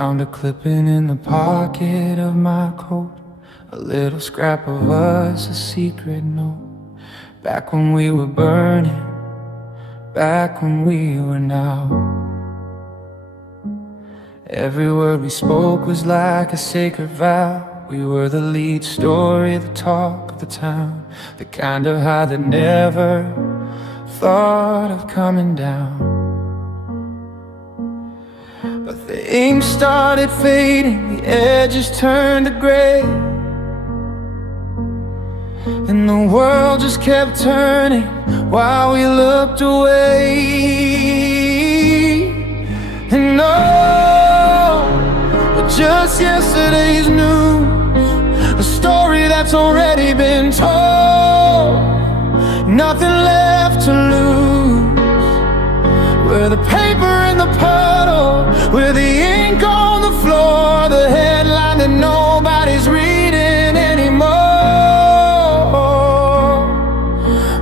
Found a clipping in the pocket of my coat, a little scrap of us, a secret note. Back when we were burning, back when we were now. Every word we spoke was like a sacred vow. We were the lead story, the talk of the town, the kind of high that never thought of coming down. But the ink started fading, the edges turned to gray, and the world just kept turning while we looked away. And oh, but just yesterday's news, a story that's already been told, nothing left to lose. We're the paper in the puddle, we're the ink on the floor, the headline that nobody's reading anymore.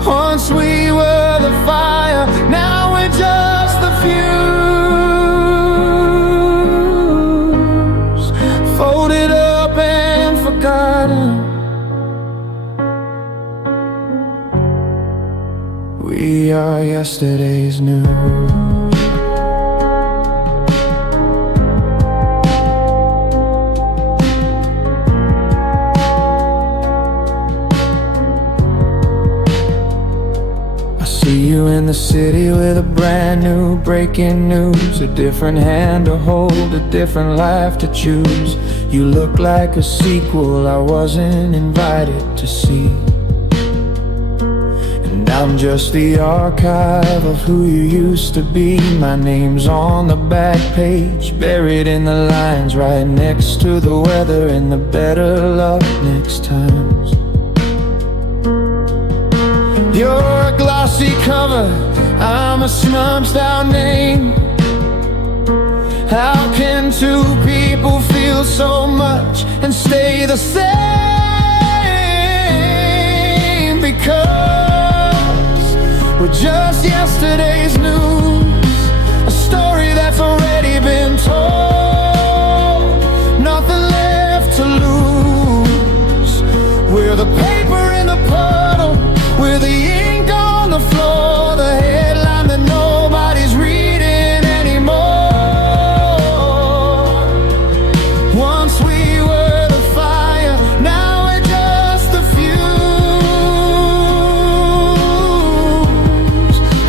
Once we were the fire, now we're just the fuse, folded up and forgotten. We are yesterday's news. See you in the city with a brand new breaking news, a different hand to hold, a different life to choose. You look like a sequel I wasn't invited to see, and I'm just the archive of who you used to be. My name's on the back page, buried in the lines, right next to the weather and the better luck next times. You're a glossy cover, I'm a smudged out name. How can two people feel so much and stay the same? Because we're just yesterday's news, a story that's already been told, nothing left to lose. We're the paper in the puddle, we're the ink on the floor, the headline that nobody's reading anymore. Once we were the fire, now we're just the fuse,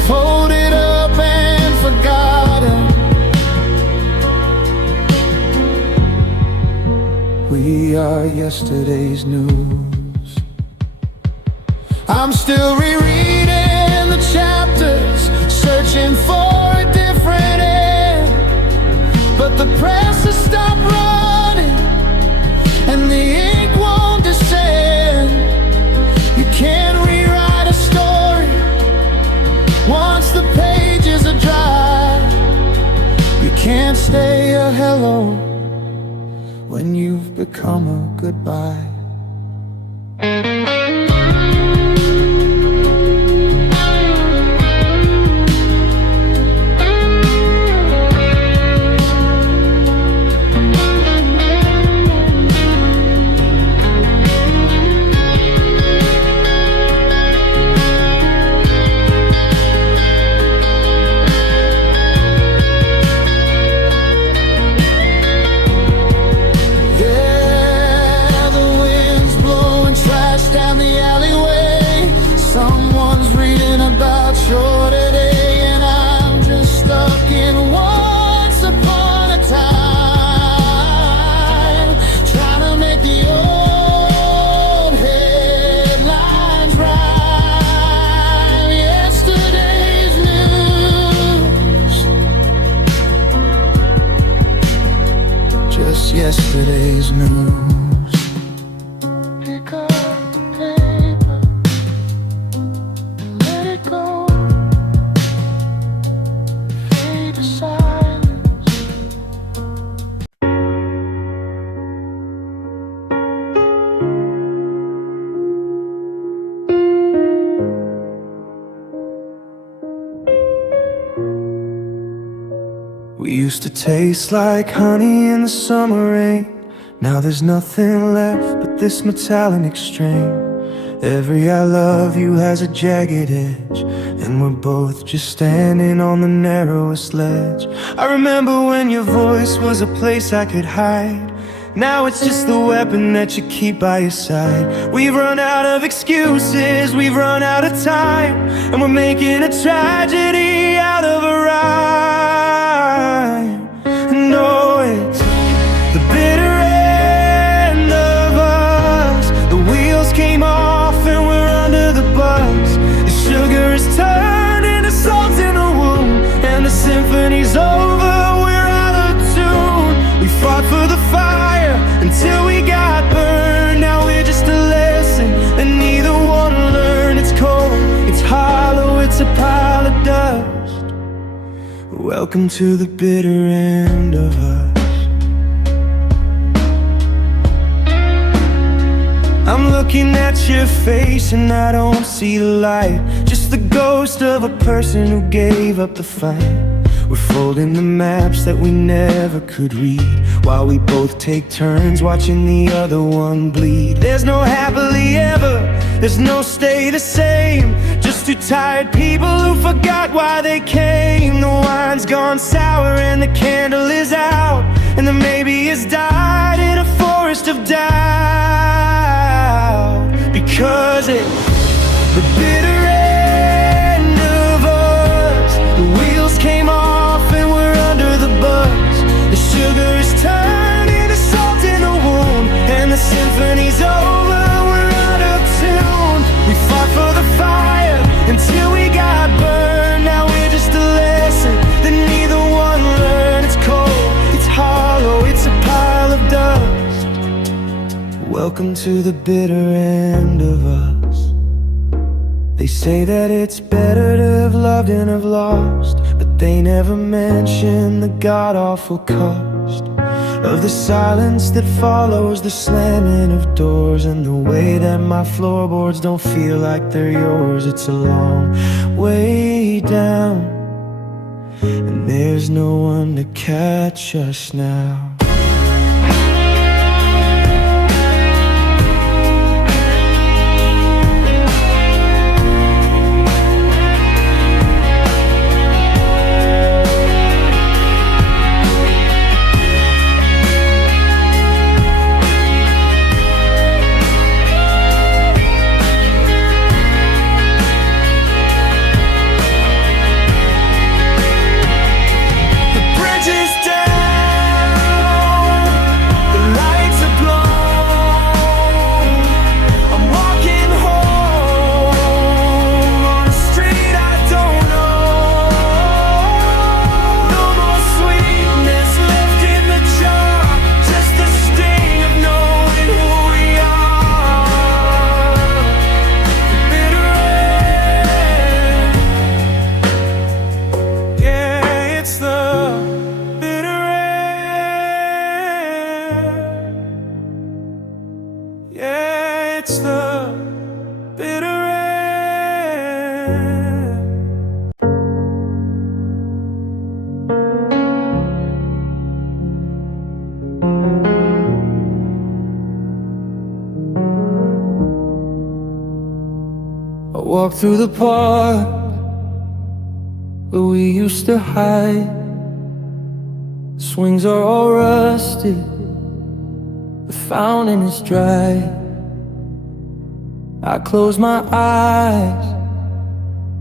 folded up and forgotten. We are yesterday's news. I'm still rereading the chapters, searching for a different end, but the press has stopped running and the ink won't descend. You can't rewrite a story once the pages are dry. You can't say a hello when you've become a goodbye. Yesterday's news. Pick up the paper and let it go. Fade to silence. We used to taste like honey in the summer rain. Now there's nothing left but this metallic strain. Every I love you has a jagged edge, and we're both just standing on the narrowest ledge. I remember when your voice was a place I could hide. Now it's just the weapon that you keep by your side. We've run out of excuses, we've run out of time, and we're making a tragedy out of a rhyme. No, it's the bitter end of us. The wheels came off and we're under the bus. The sugar is turned into salt in the wound, and the symphony's over, we're out of tune. We fought for the fire until we got burned. Now we're just a lesson that neither one learned. It's cold, it's hollow, it's a pile of dust. Welcome to the bitter end of us. I'm looking at your face and I don't see the light, just the ghost of a person who gave up the fight. We're folding the maps that we never could read, while we both take turns watching the other one bleed. There's no happily ever, there's no stay the same, just two tired people who forgot why they came. The wine's gone sour and the candle is out, and the maybe has died in a forest of doubt. Because it's the bitter end of us. The wheels came off and we're under the bus. The sugar is turned into salt in the wound, and the symphony's over, we're out of tune. We fought for the fire until we got burned. Now we're just a lesson that neither one learned. It's cold, it's hollow, it's a pile of dust. Welcome to the bitter end of us. They say that it's better to have loved and have lost, but they never mention the god-awful cost of the silence that follows the slamming of doors, and the way that my floorboards don't feel like they're yours. It's a long way down, and there's no one to catch us now. It's the bitter end. I walk through the park where we used to hide. The swings are all rusted, the fountain is dry. I close my eyes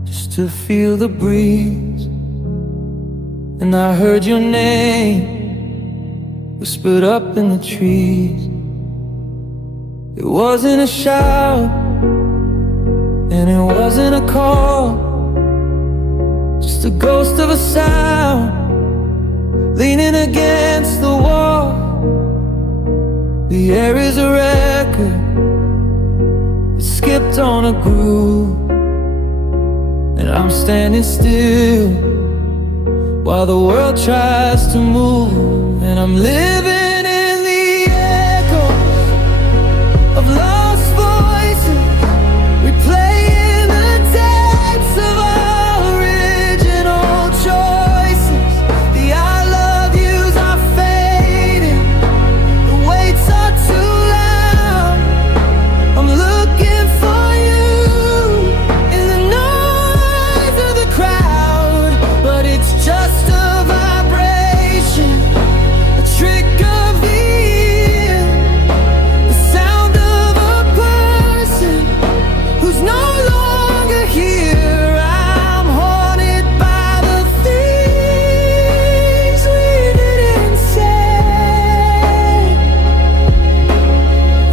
just to feel the breeze, and I heard your name whispered up in the trees. It wasn't a shout and it wasn't a call, just a ghost of a sound leaning against the wall. The air is a record, it skipped on a groove, and I'm standing still while the world tries to move. And I'm living in the echoes of lost voices, replaying the dance of our original choices. The I love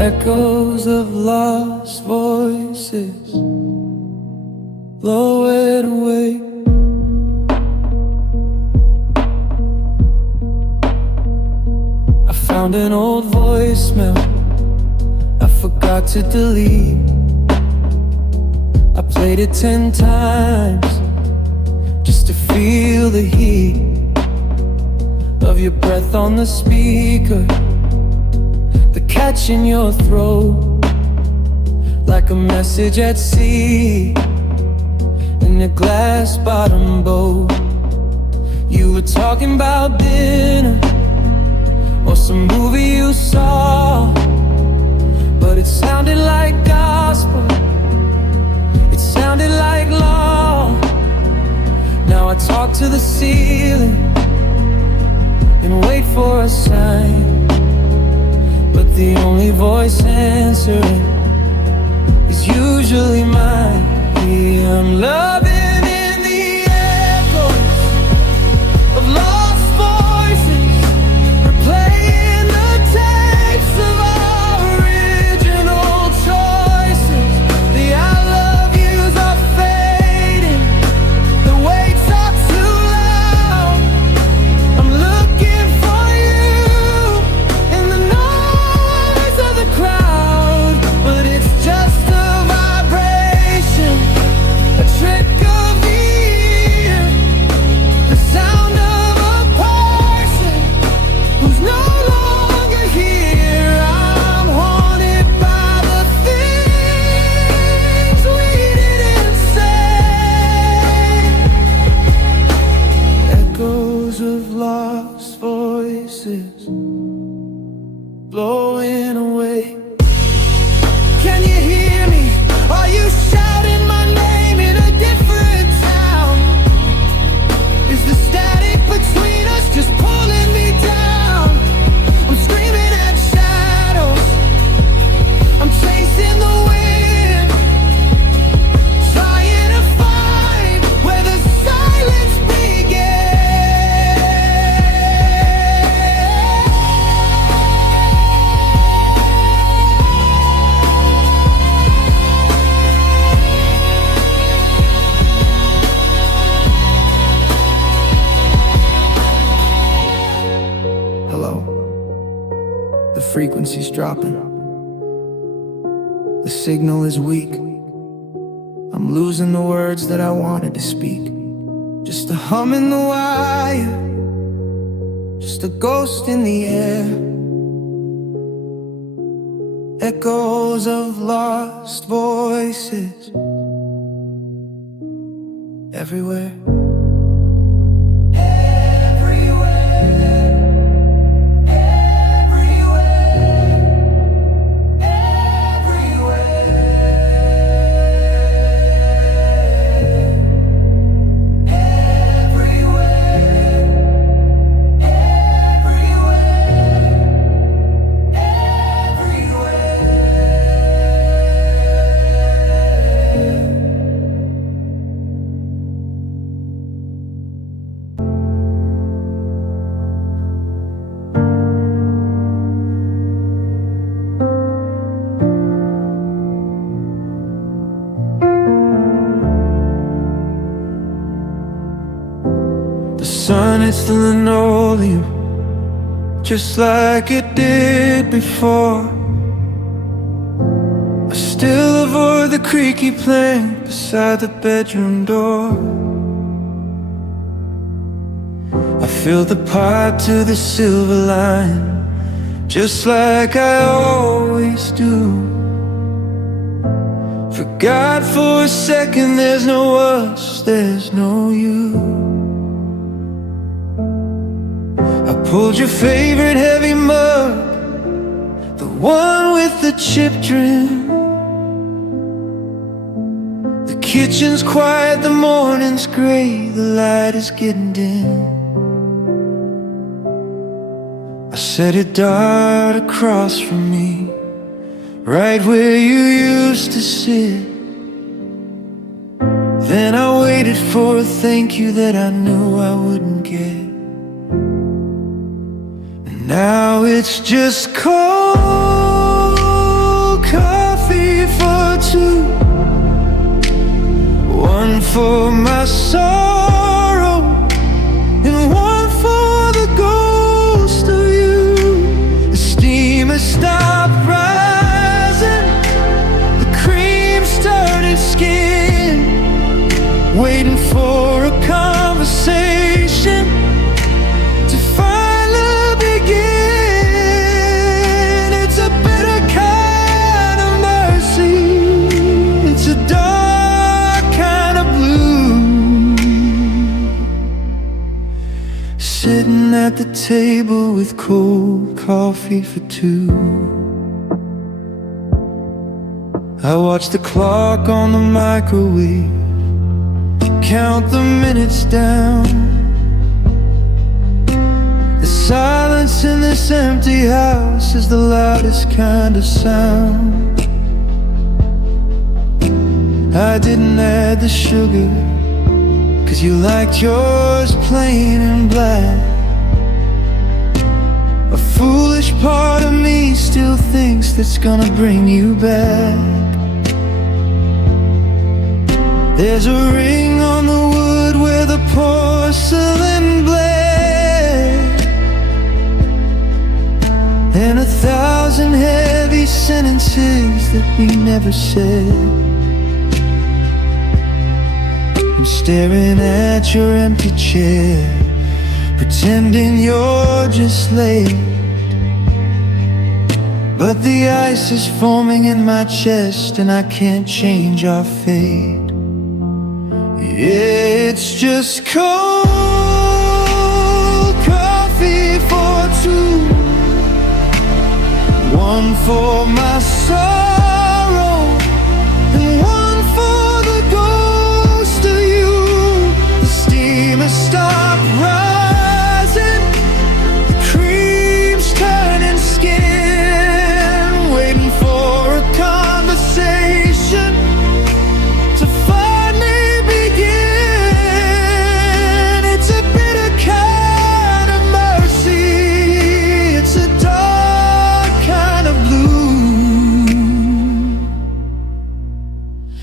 Echoes of lost voices blowing away. I found an old voicemail I forgot to delete. I played it 10 times just to feel the heat of your breath on the speaker, the catch in your throat, like a message at sea in a glass bottom boat. You were talking about dinner or some movie you saw, but it sounded like gospel, it sounded like law. Now I talk to the ceiling and wait for a sign, but the only voice answering is usually mine. Yeah, I'm loving in the echoes of lost voices, replaying the tapes of our original choices. The I love yous are fading, the waits are too loud. I'm looking for you in the noise of the crowd, but it's just a vibration, a trick of the ear, the sound of a person who's no longer here. I'm haunted by the things we didn't say. Echoes of lost voices blowing away. Can you hear me? Are you shouting my name in a different town? Is the static between us just pulling me down? I'm screaming at shadows, I'm chasing the wind, trying to find where the silence began. Hello. The frequency's dropping. The signal is weak. I'm losing the words that I wanted to speak. Just a hum in the wire, just a ghost in the air. Echoes of lost voices everywhere. The sun hits the linoleum just like it did before. I still avoid the creaky plank beside the bedroom door. I fill the pipe to the silver line just like I always do. Forgot for a second there's no us, there's no you. I pulled your favorite heavy mug, the one with the chip trim. The kitchen's quiet, the morning's gray, the light is getting dim. I set a dart across from me, right where you used to sit. Then I waited for a thank you that I knew I wouldn't get. And now it's just cold for my sorrow, and one for the ghost of you. The steam has stopped rising, the cream's turning skin, waiting for a conversation to finally begin. It's a bitter kind of mercy, it's a dark kind of blue. Sitting at the table with cold coffee for two, I watch the clock on the microwave count the minutes down. The silence in this empty house is the loudest kind of sound. I didn't add the sugar, 'cause you liked yours plain and black. A foolish part of me still thinks that's gonna bring you back. There's a ring on the wood where the porcelain bled, and 1,000 heavy sentences that we never said. I'm staring at your empty chair, pretending you're just late, but the ice is forming in my chest and I can't change our fate. It's just cold coffee for two, one for my sorrow, and one for the ghost of you. The steam has stopped rising, the cream's turning skin, waiting for a conversation to finally begin. It's a bitter kind of mercy, it's a dark kind of blue.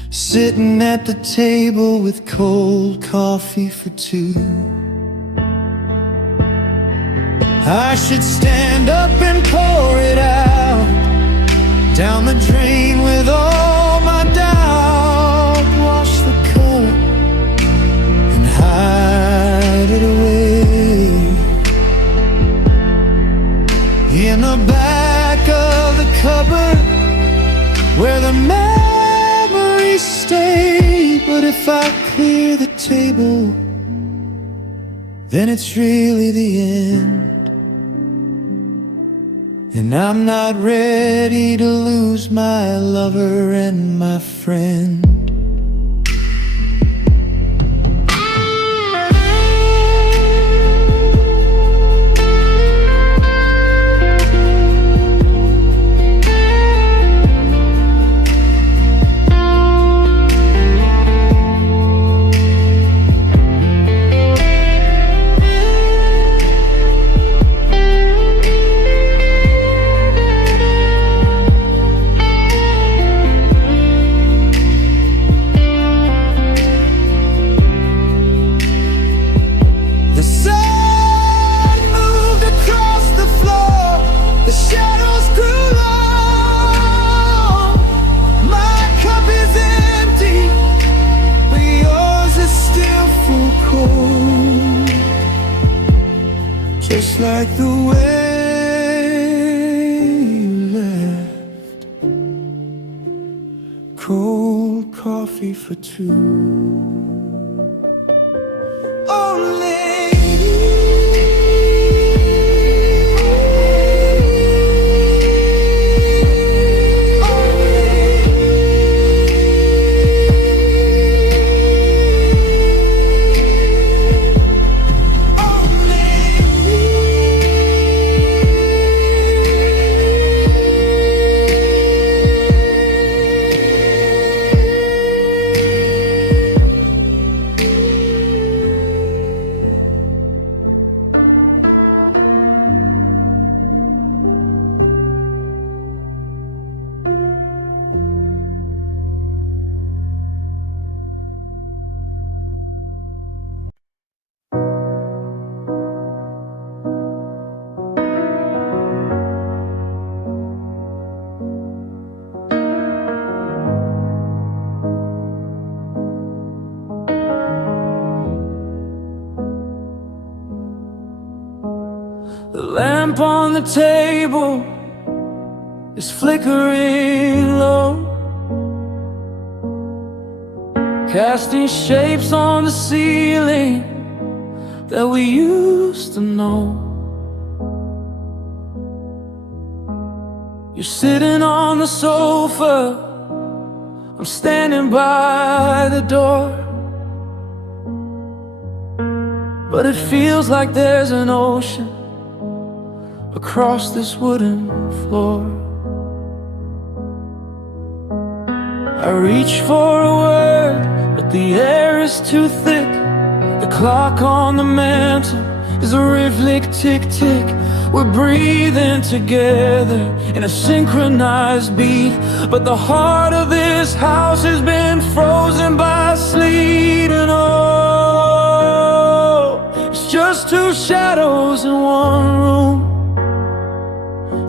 Sitting at the table with cold coffee for two, I should stand up and pour it out down the drain with all my doubt. Wash the cup and hide it away in the back of the cupboard where the memories stay. But if I clear the table, then it's really the end, and I'm not ready to lose my lover and my friend. Just like the way you left, cold coffee for two. Oh, lady, oh, lady. lamp on the table is flickering low, casting shapes on the ceiling that we used to know. You're sitting on the sofa, I'm standing by the door, but it feels like there's an ocean across this wooden floor. I reach for a word, but the air is too thick. The clock on the mantle is a rhythmic tick-tick. We're breathing together in a synchronized beat, but the heart of this house has been frozen by sleet. And oh, it's just two shadows in one room,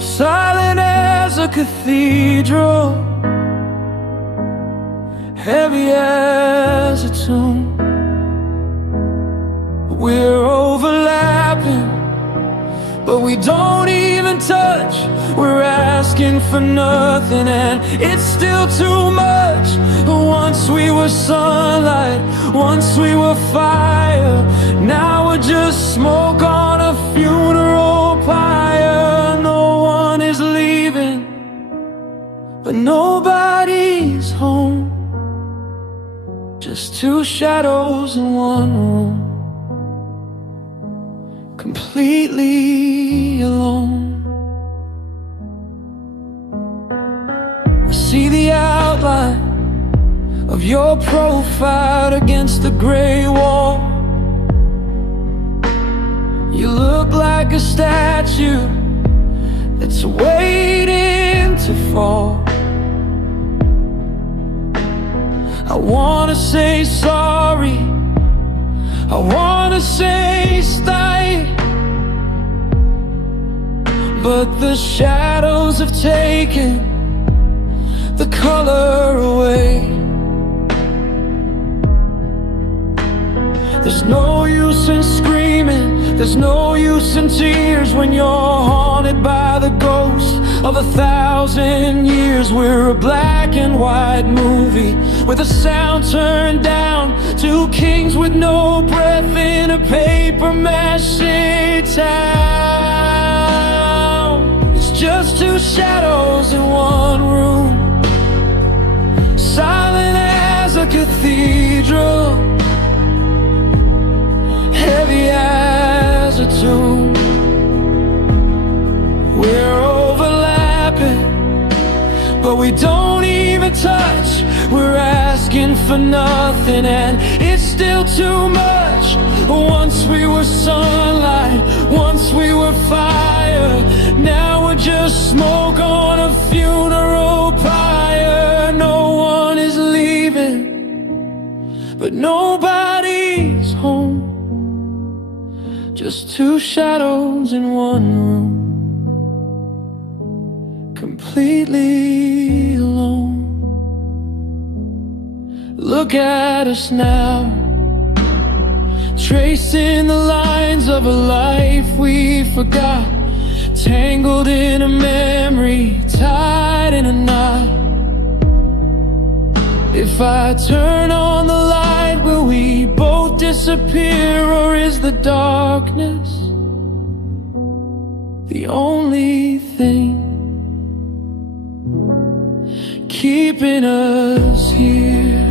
silent as a cathedral, heavy as a tomb. We're overlapping, but we don't even touch. We're asking for nothing, and it's still too much. Once we were sunlight, once we were fire, now we're just smoke on a funeral pyre. No one is leaving, but nobody's home. Just two shadows in one room, completely alone. I see the outline of your profile against the gray wall. You look like a statue that's waiting to fall. I wanna say sorry, I wanna say stay, but the shadows have taken the color away. There's no use in screaming, there's no use in tears when you're haunted by the ghost of 1,000 years. We're a black and white movie with the sound turned down. Two kings with no breath in a paper mache town. It's just two shadows in one room, silent as a cathedral, heavy as a tomb. We're overlapping, but we don't even touch. We're asking for nothing, and it's still too much. Once we were sunlight, once we were fire, now we're just smoke on a funeral pyre. No one is leaving, but nobody's home. Just two shadows in one room, completely alone. Look at us now, tracing the lines of a life we forgot, tangled in a memory, tied in a knot. If I turn on the light, will we both disappear, or is the darkness the only thing keeping us here?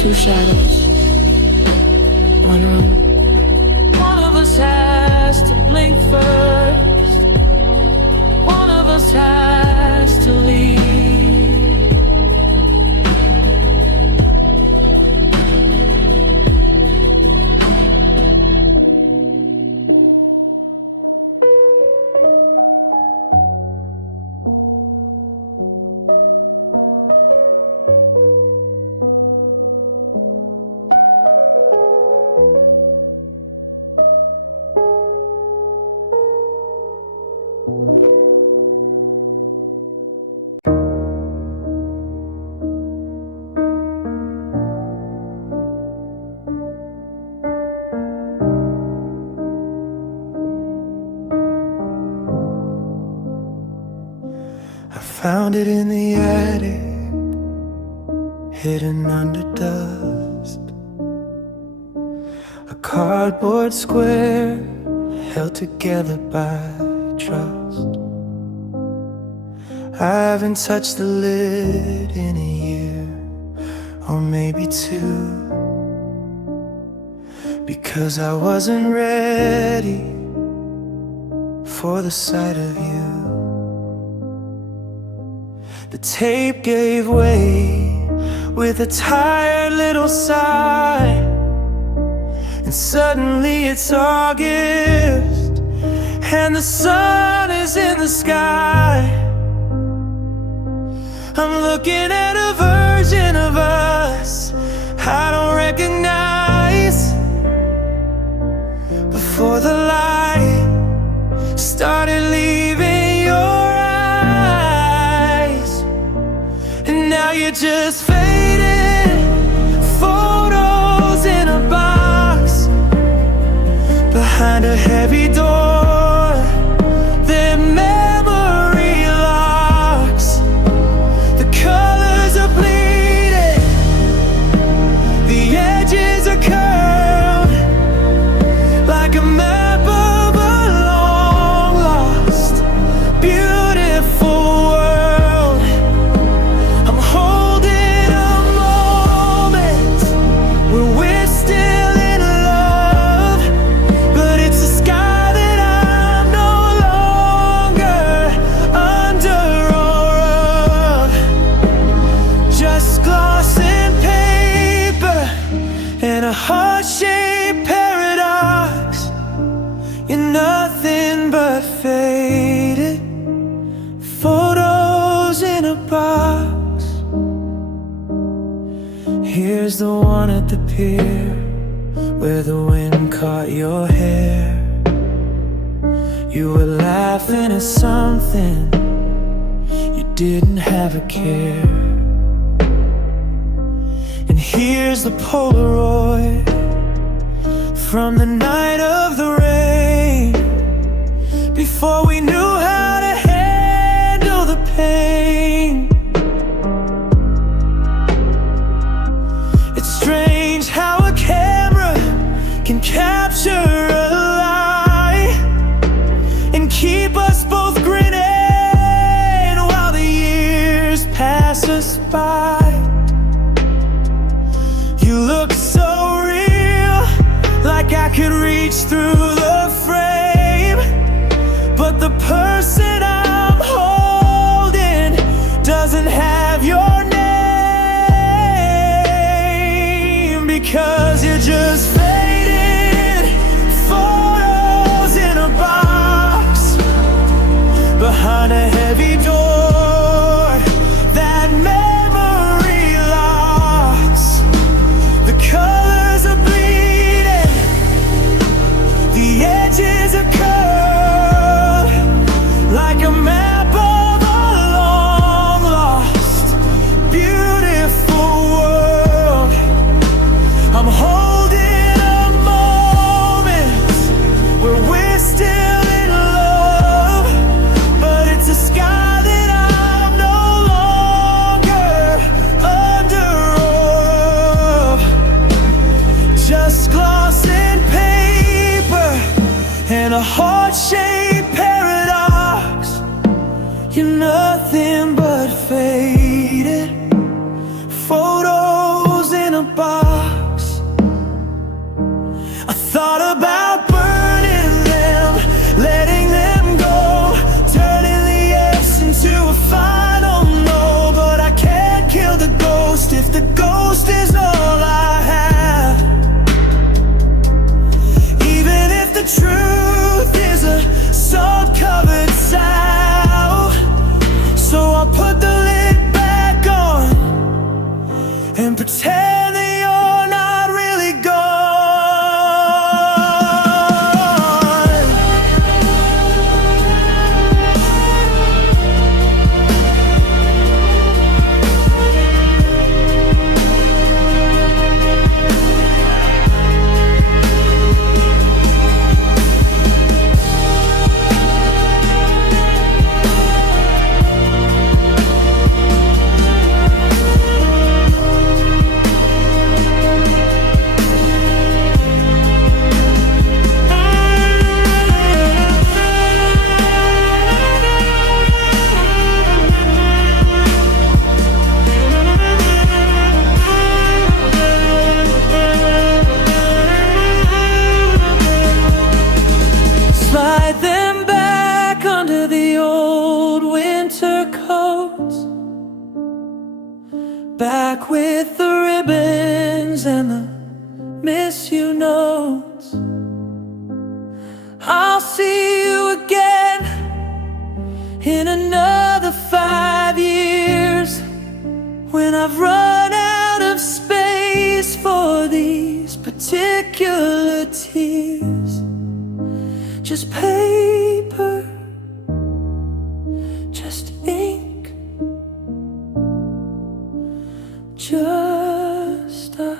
Two shadows, one room. One of us has to blink first. One of us has to leave. I found it in the attic, hidden under dust. A cardboard square held together by trust. I haven't touched the lid in a year, or maybe two, because I wasn't ready for the sight of you. The tape gave way with a tired little sigh, and suddenly it's August, and the sun is in the sky. I'm looking at a version of us I don't recognize. Before the light started leaving your eyes, and now you're just faded photos in a box behind a heavy door that memory locks. The colors are bleeding, the edges are curved like a map of a long lost, beautiful world. I'm holding a moment where we're still in love, but it's a sky that I'm no longer under or of. Just gloss and paper and a heart-shaped paradox. You're nothing but faded photos in a box. Here's the one at the pier where the wind caught your hair. You were laughing at something, you didn't have a care. And here's the Polaroid from the night of the rain, before we knew how to handle the pain. It's strange how a camera can capture a lie and keep us both grinning while the years pass us by. You look so real, like I could reach through the frame, but the person I'm holding doesn't have your name, because you're just faded photos in a box behind a heavy door that memory locks. The colors are bleeding, the edges are curved like a map of a long lost, beautiful world. I'm holding back with the ribbons and the miss you notes. I'll see you again in another 5 years, when I've run out of space for these particular tears. Just paper, just ink, just us.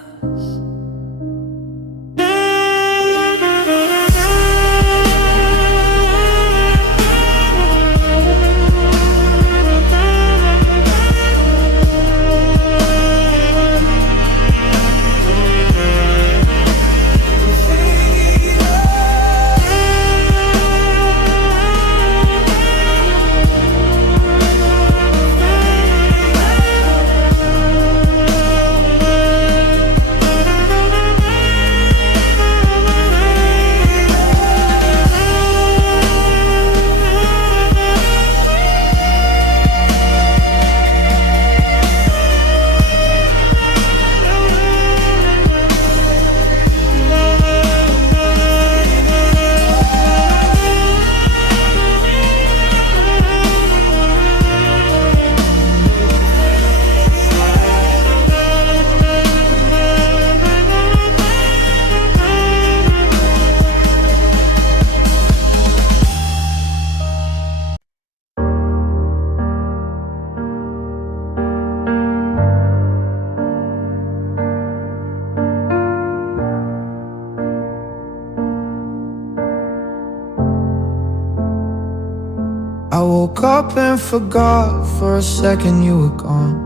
I woke up and forgot for a second you were gone,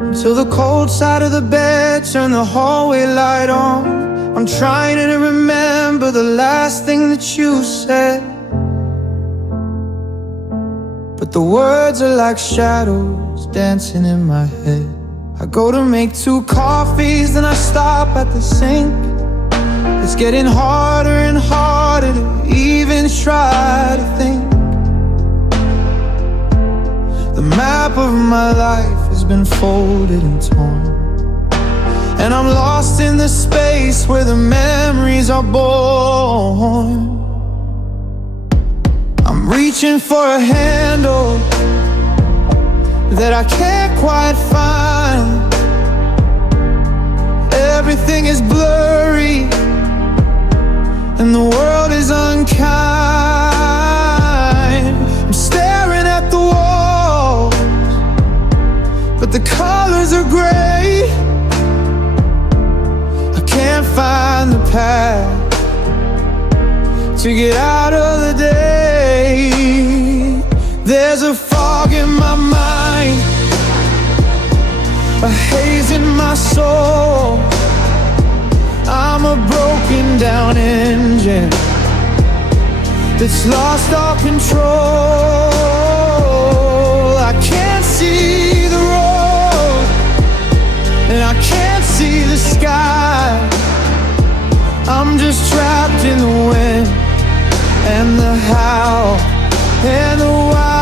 until the cold side of the bed turned the hallway light on. I'm trying to remember the last thing that you said, but the words are like shadows dancing in my head. I go to make 2 coffees, then I stop at the sink. It's getting harder and harder to even try to think. The map of my life has been folded and torn, and I'm lost in the space where the memories are born. I'm reaching for a handle that I can't quite find. Everything is blurry and the world is unkind. I'm staring at the walls, but the colors are gray. I can't find the path to get out of the day. There's a fog in my mind, a haze in my soul. I'm a broken down engine that's lost all control. I can't see the road, and I can't see the sky. I'm just trapped in the wind and the how and the why.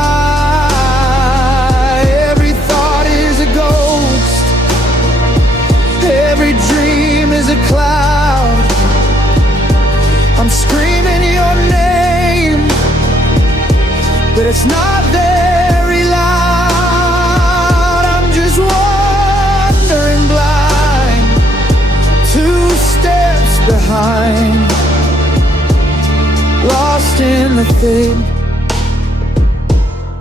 Every thought is a ghost, every dream is a cloud. I'm screaming your name, but it's not very loud. I'm just wandering blind, 2 steps behind, lost in the thick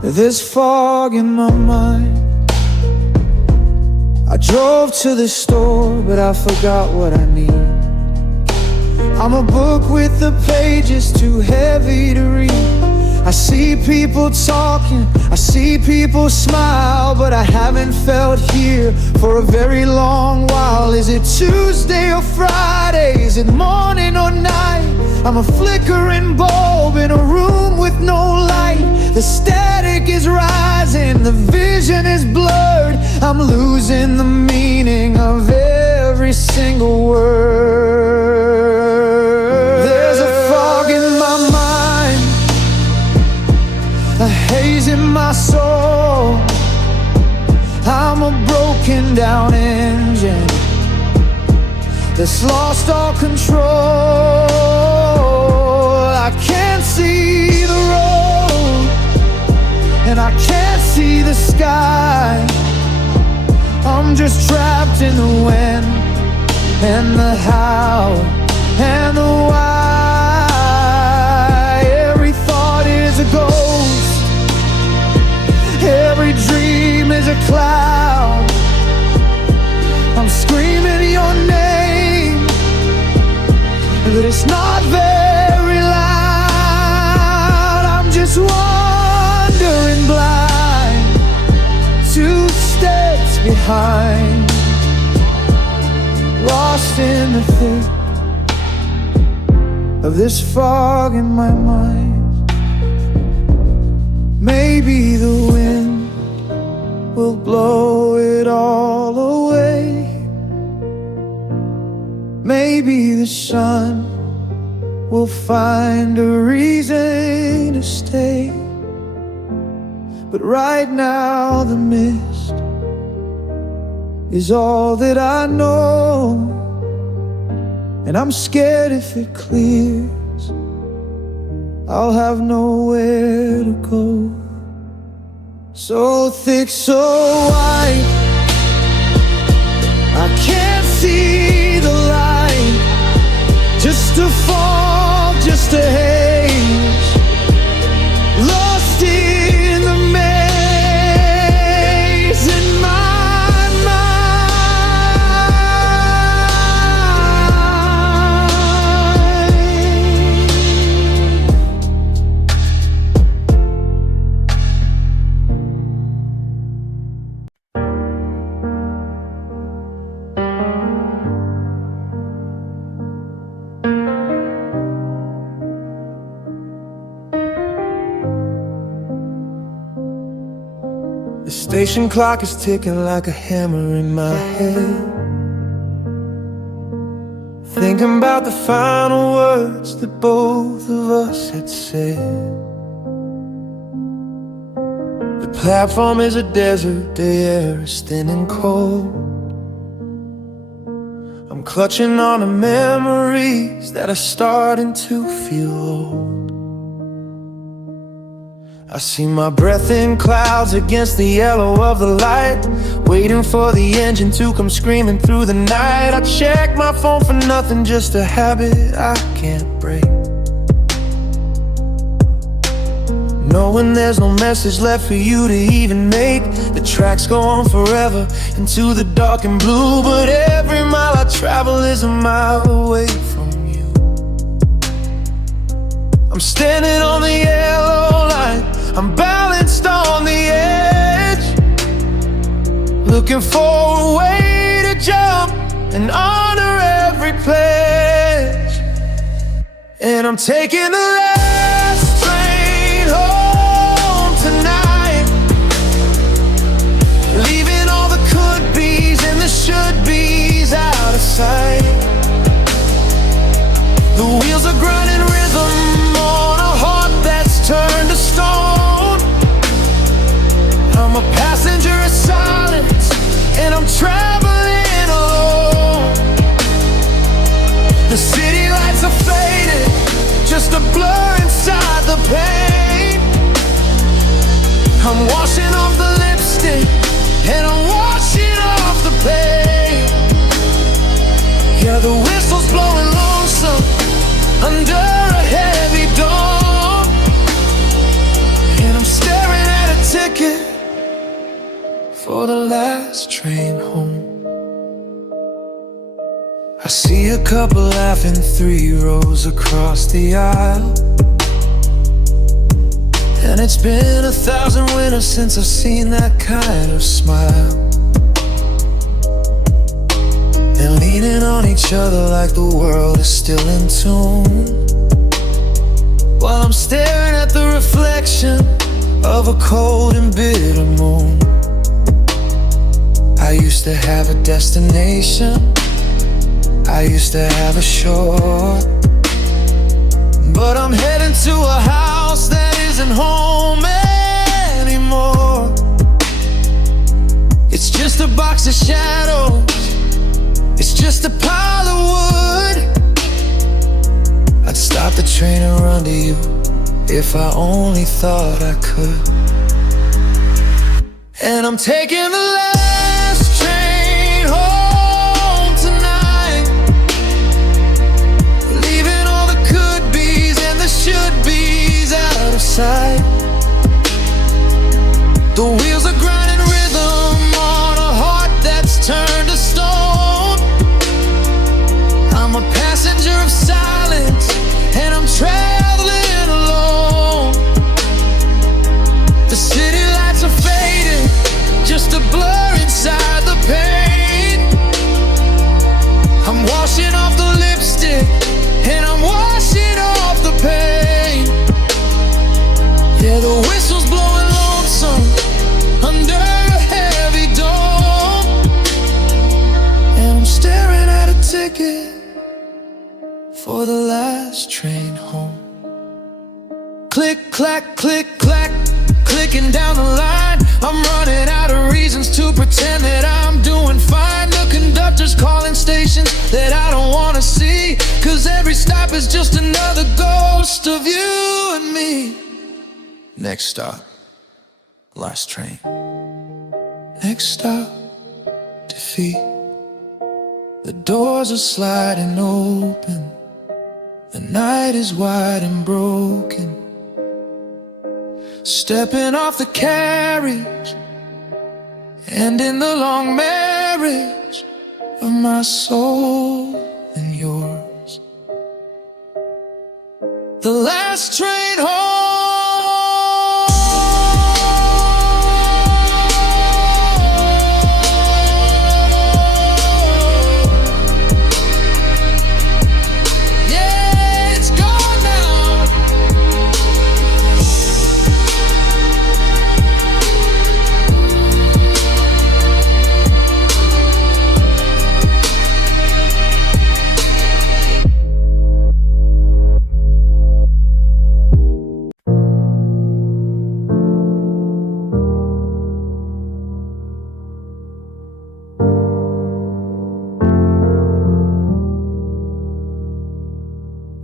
of this fog in my mind. I drove to the store, but I forgot what I need. I'm a book with the pages too heavy to read. I see people talking, I see people smile, but I haven't felt here for a very long while. Is it Tuesday or Friday? Is it morning or night? I'm a flickering bulb in a room with no light. The static is rising, the vision is blurred. I'm losing the meaning of every single word. There's a fog in my mind, a haze in my soul. I'm a broken broken down engine that's lost all control. I can't see the road, and I can't see the sky. I'm just trapped in the wind, and the how, and the why. Every thought is a ghost, every dream is a cloud. I'm screaming your name, but it's not very loud. I'm just wandering blind, 2 steps behind, lost in the thick of this fog in my mind. Maybe the wind will blow it all away. Maybe the sun will find a reason to stay. But right now the mist is all that I know, and I'm scared if it clears, I'll have nowhere to go. So thick, so wide, I can't see the light. Just a fog, just a haze, lost in the maze in my The station clock is ticking like a hammer in my head, thinking about the final words that both of us had said. The platform is a desert, the air is thin and cold. I'm clutching on the memories that are starting to feel old. I see my breath in clouds against the yellow of the light, waiting for the engine to come screaming through the night. I check my phone for nothing, just a habit I can't break, knowing there's no message left for you to even make. The tracks go on forever into the dark and blue, but every mile I travel is a mile away from you. I'm standing on the yellow line, I'm balanced on the edge, looking for a way to jump and honor every pledge. And I'm taking the last train home tonight, leaving all the could-be's and the should-be's out of sight. The wheels are grinding rhythm on a heart that's turned to stone. I'm a passenger of silence, and I'm traveling alone. The city lights are faded, just a blur inside the pain. I'm washing off the lipstick, and I'm washing off the pain. Yeah, the whistle's blowing lonesome under a heavy dome, and I'm staring at a ticket for the last train home. I see a couple laughing 3 rows across the aisle, and it's been 1,000 winters since I've seen that kind of smile. And leaning on each other like the world is still in tune, while I'm staring at the reflection of a cold and bitter moon. I used to have a destination, I used to have a shore, but I'm heading to a house that isn't home anymore. It's just a box of shadows. It's just a pile of wood. I'd stop the train and run to you if I only thought I could. And I'm taking the last train home tonight, leaving all the could-be's and the should-be's out of sight. The wheels are grinding rhythm on a heart that's turned to stone. I'm a passenger of silence, and I'm traveling alone. The city lights are fading, just a blur inside the pain. I'm washing off the lipstick, and I'm washing off the pain. Yeah, the whistle's blowing lonesome under a heavy dome, and I'm staring at a ticket for the last train home. Click, clack, click, clack, clicking down the line. I'm running out of reasons to pretend that I'm doing fine. The conductor's calling stations that I don't wanna see, 'cause every stop is just another ghost of you and me. Next stop, last train. Next stop, defeat. The doors are sliding open, the night is wide and broken. Stepping off the carriage, and in the long marriage of my soul and yours. The last train home.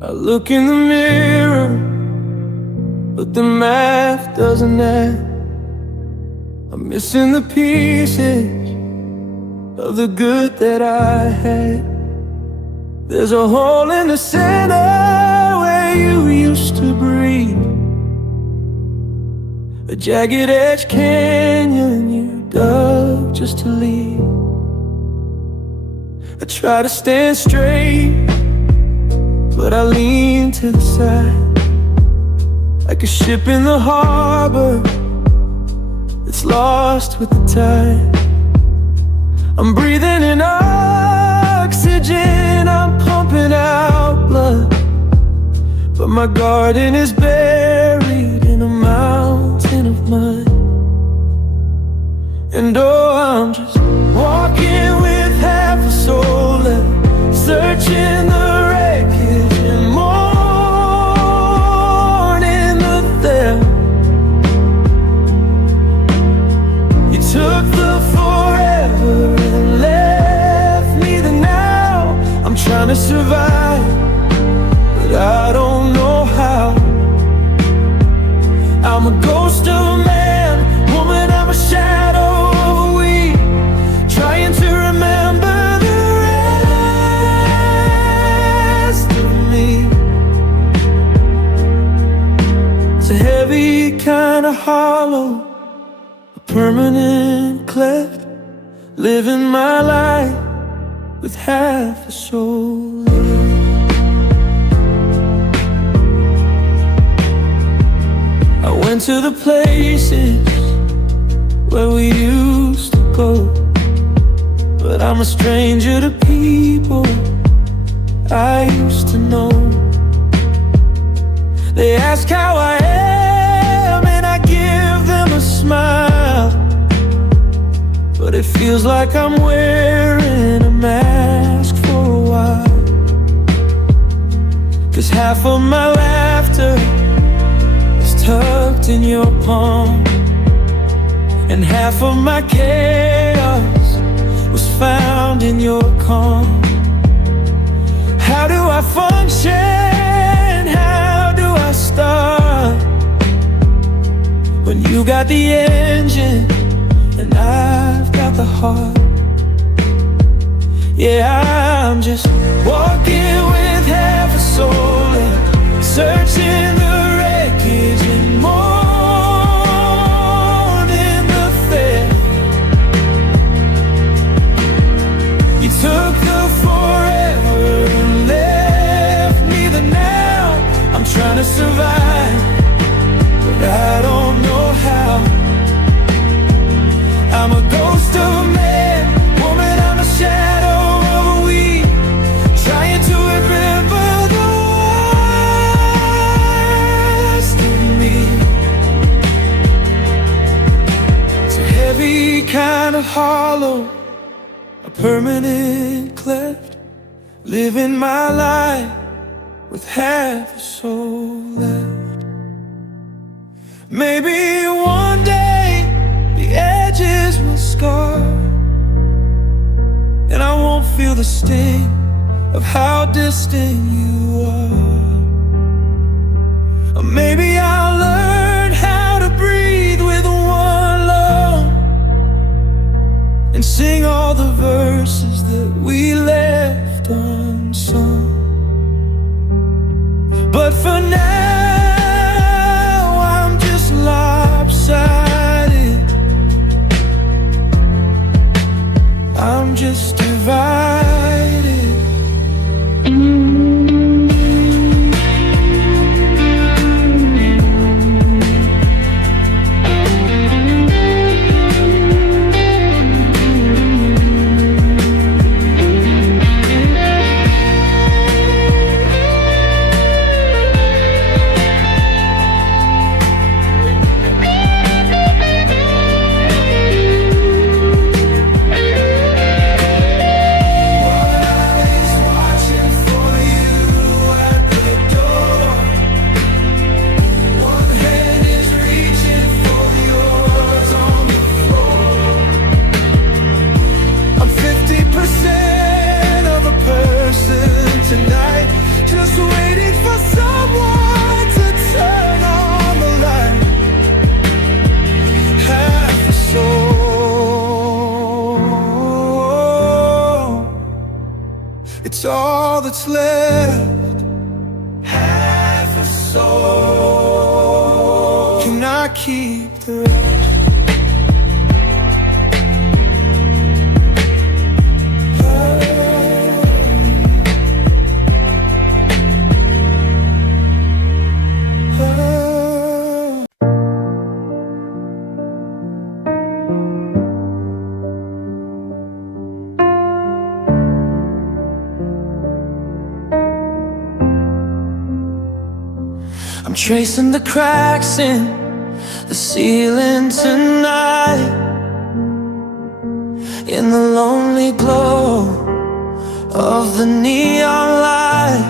I look in the mirror, but the math doesn't add. I'm missing the pieces of the good that I had. There's a hole in the center where you used to breathe, a jagged edge canyon you dug just to leave. I try to stand straight, but I lean to the side, like a ship in the harbor that's lost with the tide. I'm breathing in oxygen, I'm pumping out blood, but my garden is buried in a mountain of mud. And oh, I'm just walking with half a soul left, searching the wreckage and mourning the theft. You took the forever and left me the now. I'm trying to survive, but I don't know how. I'm a ghost of a man, woman, I'm a shadow of a weed, trying to remember the rest of me. It's a heavy kind of hollow, a permanent cleft, living my life with half a soul left. I went to the places where we used to go, but I'm a stranger to people I used to know. They ask how I am and I give them a smile, but it feels like I'm wearing a mask for a while. 'Cause half of my laughter tucked in your palm, and half of my chaos was found in your calm. How do I function? How do I start when you got the engine and I've got the heart? Yeah, I'm just walking with half a soul and searching the wreckage and mourning the fair. You took the forever and left me the now. I'm trying to survive, but I don't know how. I'm a ghost of a man, woman, I'm a shadow of a weed, trying to remember the worst of me. It's a heavy kind of hollow, a permanent cleft, living my life with half a soul left. Maybe one day the edges will scar, and I won't feel the sting of how distant you are. Or maybe I'll learn how to breathe with one lung and sing all the verses that we left unsung. But for now, I'm just lopsided. I'm just divided. Tonight, just waiting for someone to turn on the light. Half a soul, it's all that's left. Half a soul, can I keep the rest? I'm tracing the cracks in the ceiling tonight, in the lonely glow of the neon light,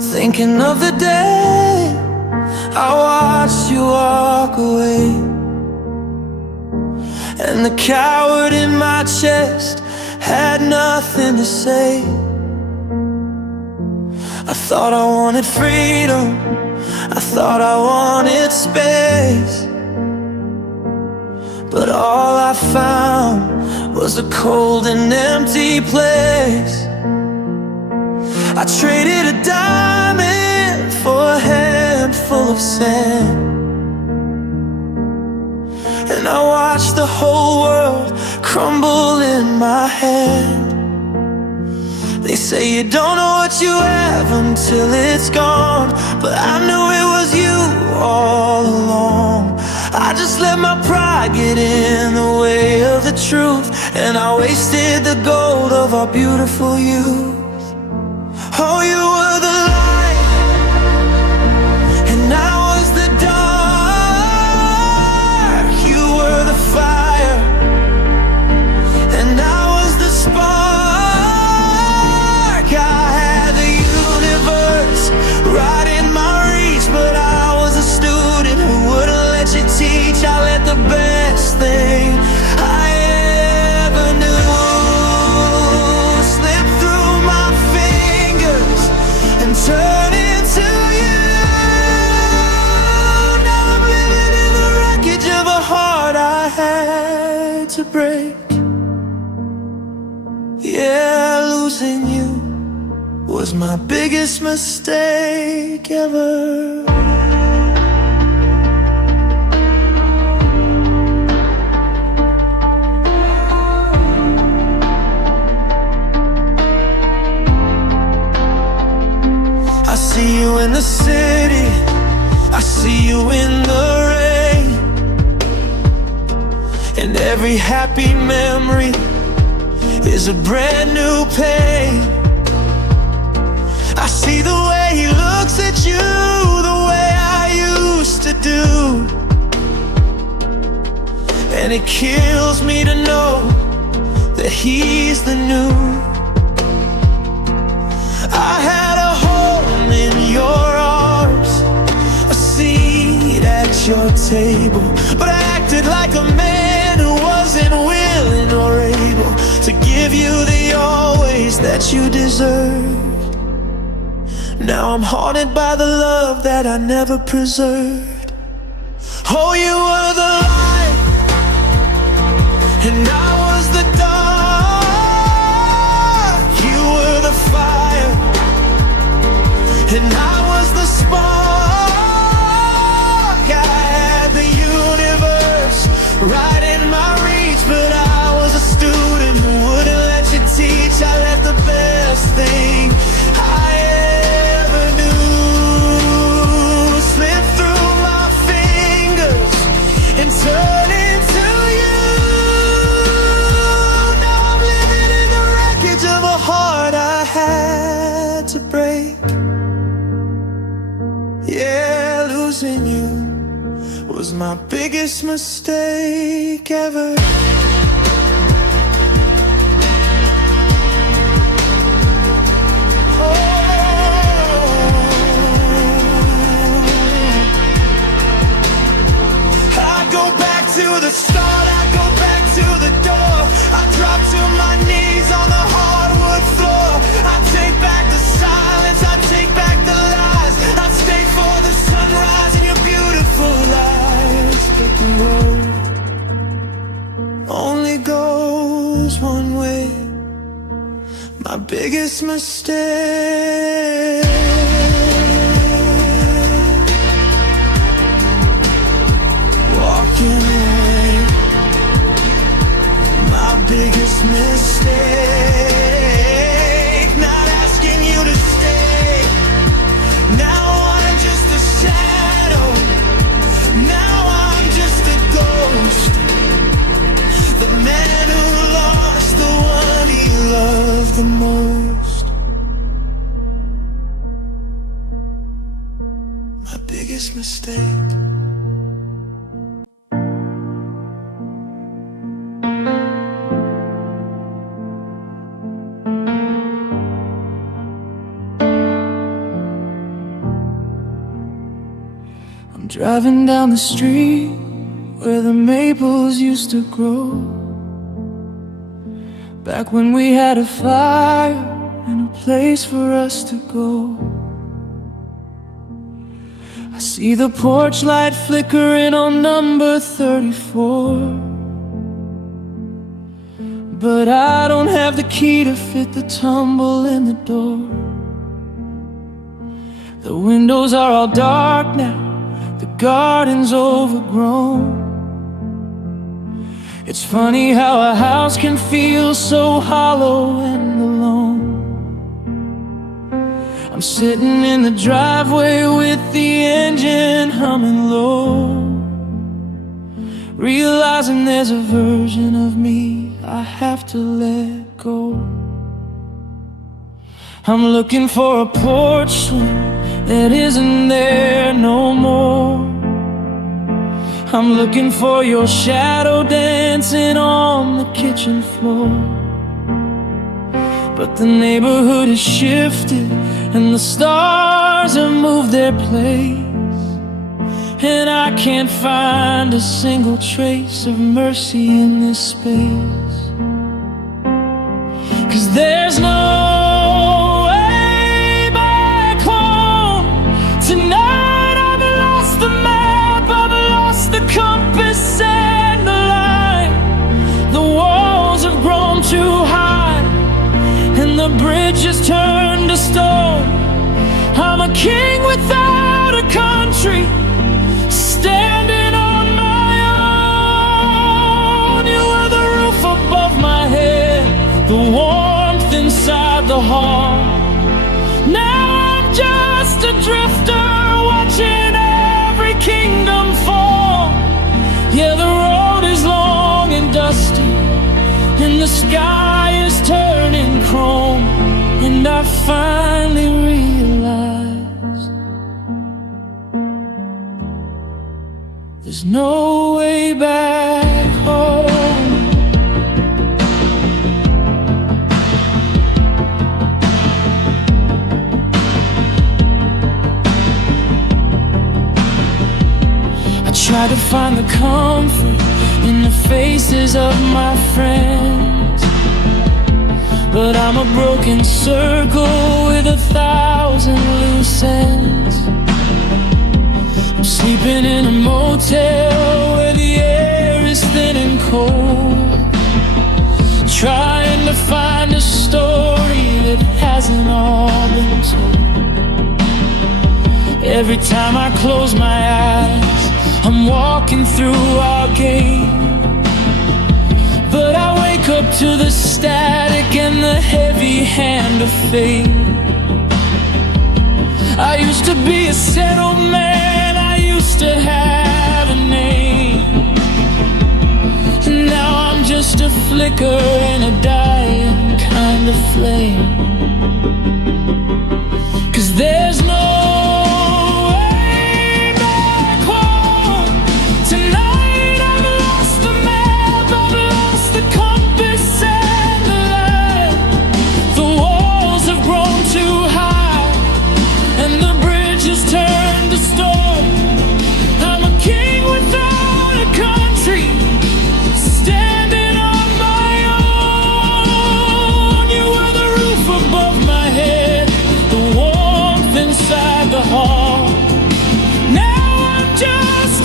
thinking of the day I watched you walk away, and the coward in my chest had nothing to say. I thought I wanted freedom, I thought I wanted space, but all I found was a cold and empty place. I traded a diamond for a handful of sand, and I watched the whole world crumble in my hand. They say you don't know what you have until it's gone, but I knew it was you all along. I just let my pride get in the way of the truth, and I wasted the gold of our beautiful youth. Oh, you were the light, and I was the dark. You were the fire, and I was the spark. Right in my reach, but I was a student who wouldn't let you teach. I let the losing you was my biggest mistake ever. I see you in the city, I see you in the rain, and every happy memory is a brand new pain. I see the way he looks at you, the way I used to do, and it kills me to know that he's the new. I had a home in your arms, a seat at your table, but I acted like a man who wasn't willing or able to give you the always that you deserve. Now I'm haunted by the love that I never preserved. Oh, you were the light, and I was the dark. You were the fire, and I was the spark. I had the universe right in my reach, but I was a student who wouldn't let you teach. I let the best thing I ever knew slip through my fingers and turn into you. Now I'm living in the wreckage of a heart I had to break. Yeah, losing you was my biggest mistake ever. To the start, I go back to the door. I drop to my knees on the hardwood floor. I take back the silence, I take back the lies. I stay for the sunrise and your beautiful eyes. But the road only goes one way. My biggest mistake. Walking away, my biggest mistake. Not asking you to stay. Now I'm just a shadow. Now I'm just a ghost. The man who lost the one he loved the most. My biggest mistake. Driving down the street where the maples used to grow, back when we had a fire and a place for us to go. I see the porch light flickering on number 34, but I don't have the key to fit the tumble in the door. The windows are all dark now, the garden's overgrown. It's funny how a house can feel so hollow and alone. I'm sitting in the driveway with the engine humming low, realizing there's a version of me I have to let go. I'm looking for a porch swing that isn't there no more. I'm looking for your shadow dancing on the kitchen floor. But the neighborhood has shifted and the stars have moved their place, and I can't find a single trace of mercy in this space. 'Cause there's no way back home tonight. I've lost the map, I've lost the compass and the line. The walls have grown too high and the bridge is turned to stone. I'm a king without a country, standing on my own. You are the roof above my head, the warmth inside the heart. Now I'm just a drifter, watching every kingdom fall. Yeah, the road is long and dusty, and the sky is turning chrome. And I finally realized there's no way back home. I try to find the comfort in the faces of my friends, but I'm a broken circle with 1,000 loose ends. I'm sleeping in a motel where the air is thin and cold, trying to find a story that hasn't all been told. Every time I close my eyes, I'm walking through our gate, but I wake up to the static and the heavy hand of fate. I used to be a settled man, I used to have a name. Now I'm just a flicker in a dying kind of flame. 'Cause there's no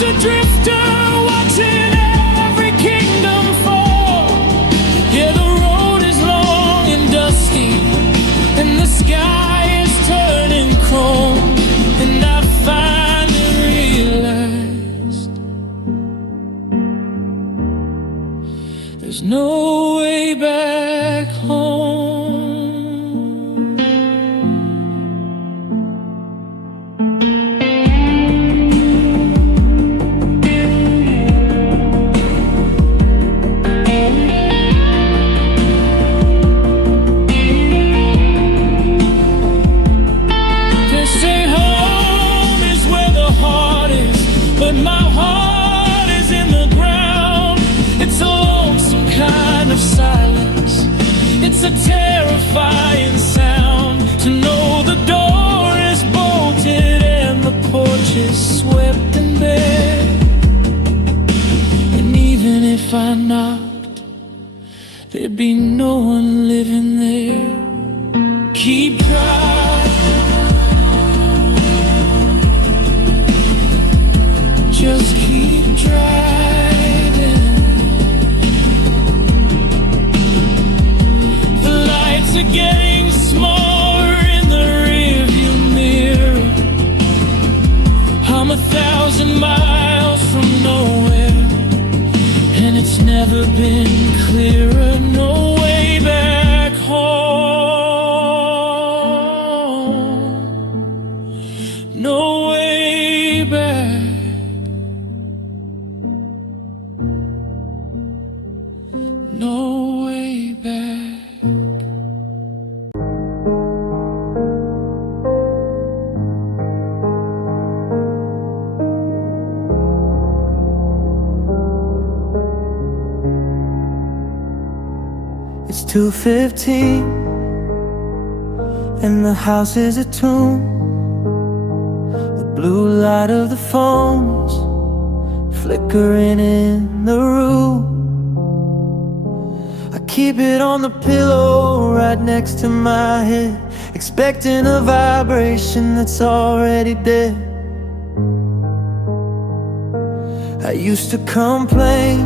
a drifter, watching every kingdom fall. Yeah, the road is long and dusty, and the sky is turning chrome. And I finally realized there's no way back home. It's a terrifying sound to know the door is bolted and the porch is swept and bare. And even if I knocked, there'd be no one living there. Keep driving, just keep driving. Are getting smaller in the rearview mirror. I'm 1,000 miles from nowhere, and it's never been clearer. No way back home. No way back. No way back. It's 2:15, and the house is a tomb. The blue light of the phones flickering in the room. I keep it on the pillow right next to my head, expecting a vibration that's already dead. I used to complain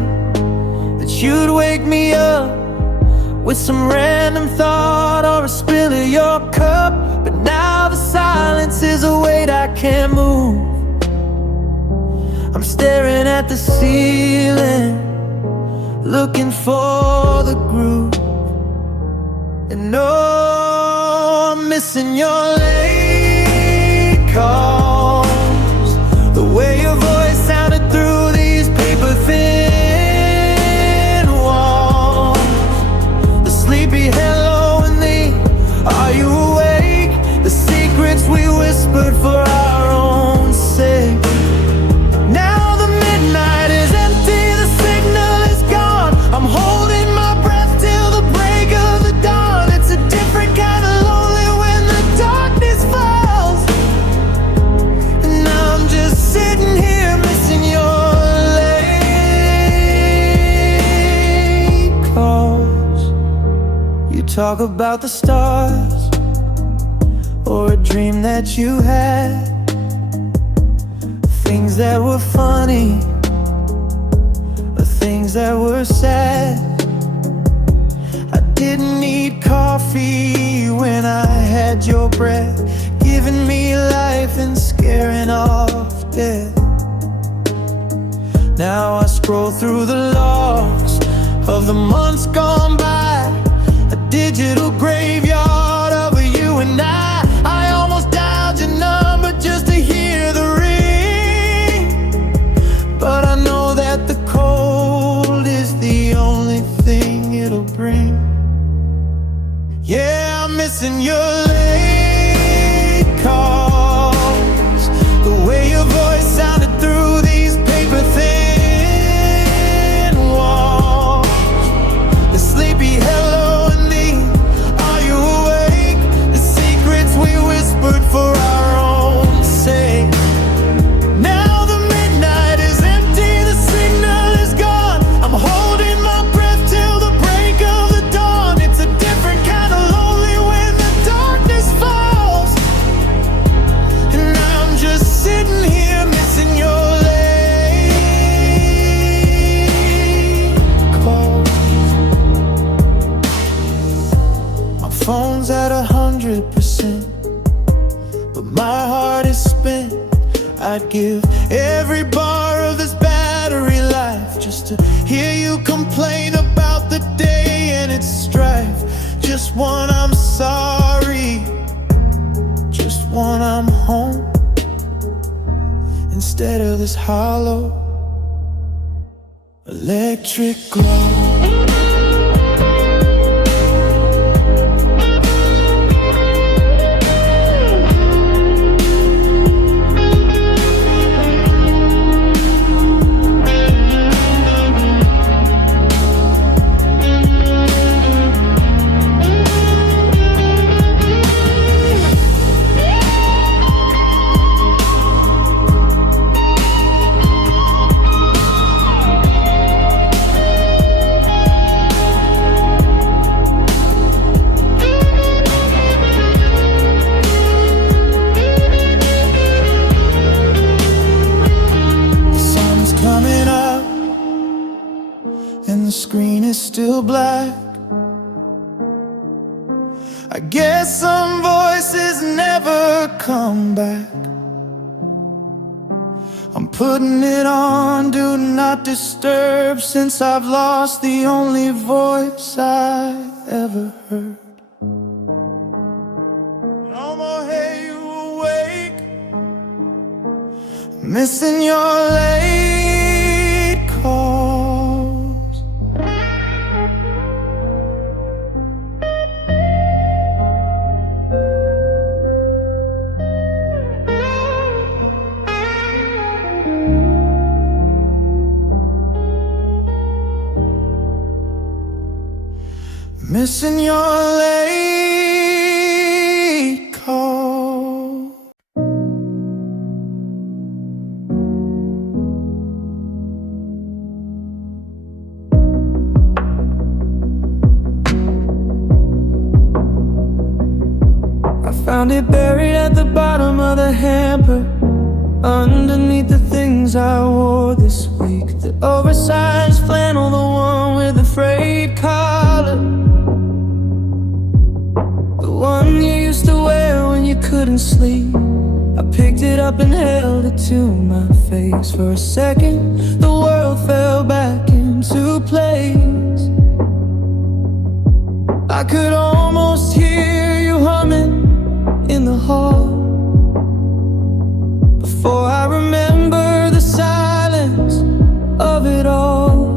that you'd wake me up with some random thought or a spill of your cup. But now the silence is a weight I can't move. I'm staring at the ceiling, looking for the groove. And oh, I'm missing your late calls, the way your voice sounded through these paper thin walls, the sleepy hello and the are you awake, the secrets we whispered for our own sake. Now the midnight is empty, the signal is gone. I'm holding my breath till the break of the dawn. It's a different kind of lonely when the darkness falls. And now I'm just sitting here missing your late calls. You talk about the stars or a dream that you had, things that were funny, or things that were sad. I didn't need coffee when I had your breath, giving me life and scaring off death. Now I scroll through the logs of the months gone by, a digital graveyard of you and I almost dialed your number just to hear the ring. But I know that the cold is the only thing it'll bring. Yeah, I'm missing your late calls, the way your voice sounded through these paper thin walls, the sleepy hello and the are you awake, the secrets we whispered for our own sake. Now the midnight is empty, the signal is gone. I'm holding my breath till the break of the dawn. It's a different kind of lonely when the darkness falls. And now I'm just sitting here missing your late calls. My phone's at 100%, but my heart is spent. I'd give every bar of this battery life just to hear you complain about the day and its strife. Just one I'm sorry, just one I'm home, instead of this hollow electric glow. And the screen is still black. I guess some voices never come back. I'm putting it on do not disturb, since I've lost the only voice I ever heard. No more hey you awake, missing your late calls. Missing your late call. I found it buried at the bottom of the hamper, underneath the things I wore this week. The oversized flannel, the one with the frayed collar. couldn't sleep. I picked it up and held it to my face. For a second, the world fell back into place. I could almost hear you humming in the hall, before I remember the silence of it all.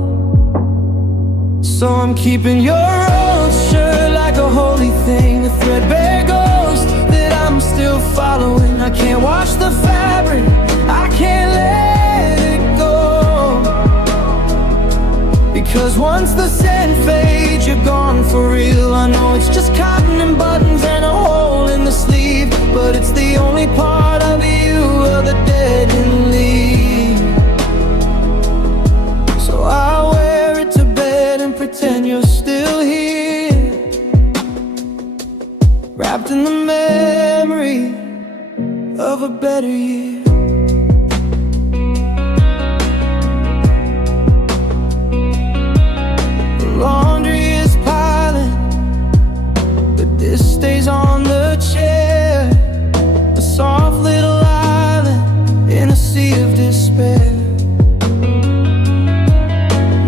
So I'm keeping your old shirt like a holy thing, a threadbare ghost that I'm still following. I can't wash the fabric, I can't let it go, because once the scent fades, you're gone for real. I know it's just cotton and buttons and a hole in the sleeve, but it's the only part of you other dead and leave. So I'll wear it to bed and pretend you're still here, wrapped in the memory of a better year. The laundry is piling, but this stays on the chair, a soft little island in a sea of despair.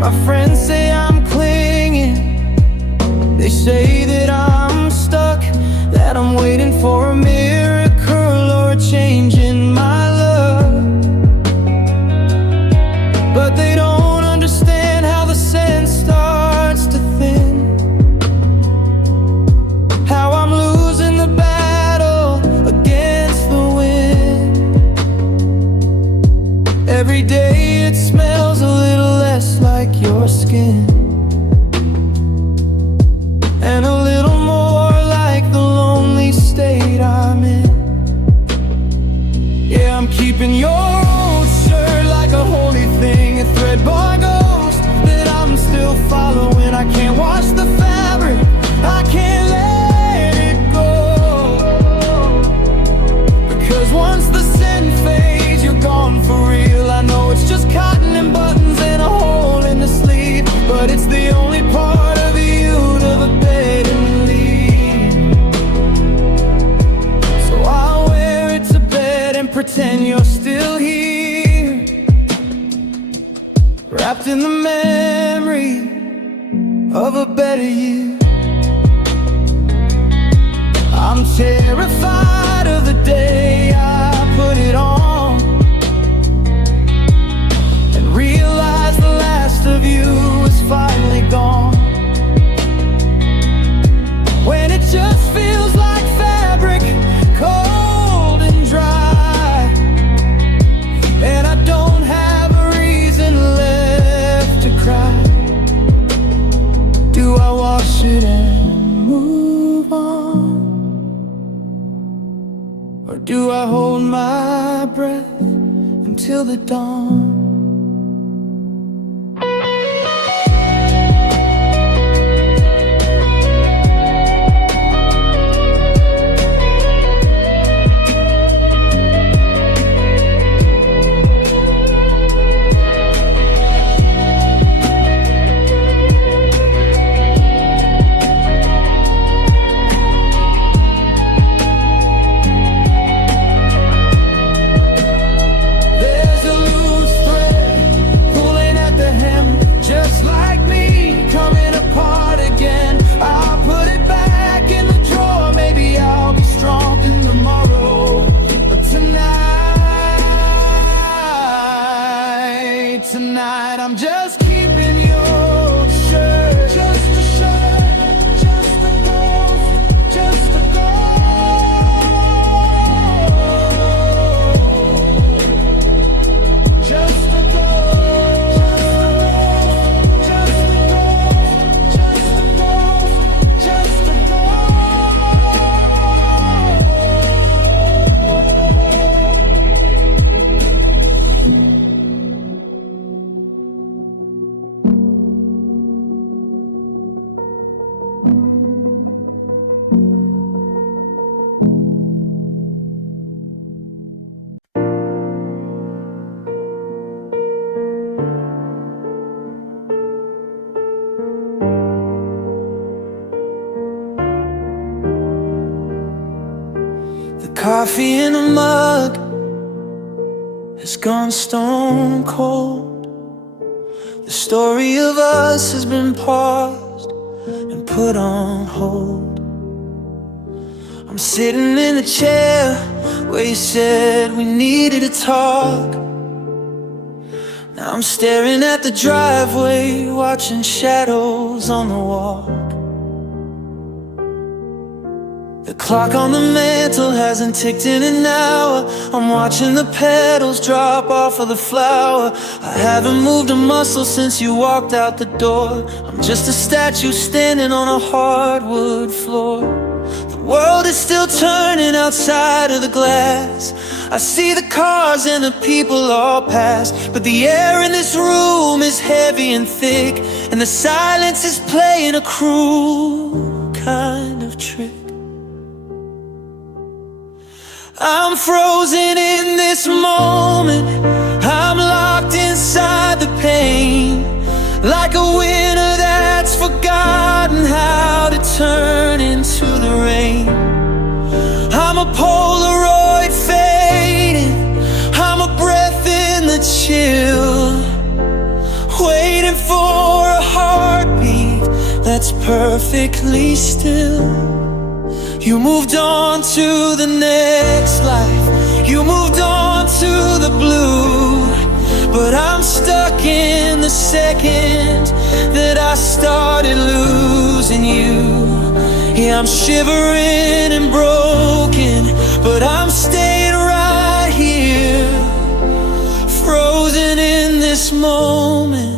My friends say I'm clinging, they say that I'm stuck, that I'm waiting for a miracle or a change in my love. But they don't understand how the scent starts to thin, how I'm losing the battle against the wind. Every day it smells a little less like your skin, and a little more like the lonely state I'm in. Yeah, I'm keeping your old shirt like a holy thing, a threadbare ghost that I'm still following. I can't wash the fabric, I can't let it go, because once the scent fades, you're gone for real. I know it's just cotton and buttons and a hole in the sleeve, but it's the only part of you to the bed and leave. So I'll wear it to bed and pretend you're still here, wrapped in the memory of a better year. I'm terrified of the day I put it on and realize the last of you is finally gone, when it just feels like fabric, cold and dry, and I don't have a reason left to cry. Do I wash it and move on, or do I hold my breath until the dawn? Tonight I'm just keeping your shirt, just a shirt, just a ghost, just a ghost, just a ghost, just a ghost, just a ghost, just a ghost. coffee in a mug has gone stone cold. The story of us has been paused and put on hold. I'm sitting in the chair where you said we needed to talk. Now I'm staring at the driveway, watching shadows on the walk. The clock on the mantle hasn't ticked in an hour. I'm watching the petals drop off of the flower. I haven't moved a muscle since you walked out the door. I'm just a statue standing on a hardwood floor. The world is still turning outside of the glass. I see the cars and the people all pass, but the air in this room is heavy and thick, and the silence is playing a cruel kind of trick. I'm frozen in this moment, I'm locked inside the pain, like a winter that's forgotten how to turn into the rain. I'm a Polaroid fading, I'm a breath in the chill, waiting for a heartbeat that's perfectly still. You moved on to the next life, you moved on to the blue, but I'm stuck in the second that I started losing you. Yeah, I'm shivering and broken, but I'm staying right here, frozen in this moment.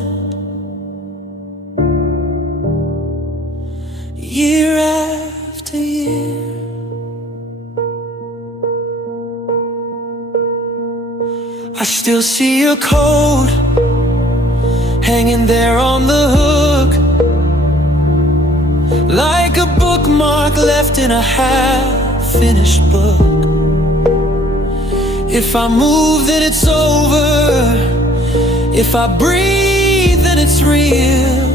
Year after year, I still see your coat hanging there on the hook, like a bookmark left in a half-finished book. If I move, then it's over. If I breathe, then it's real.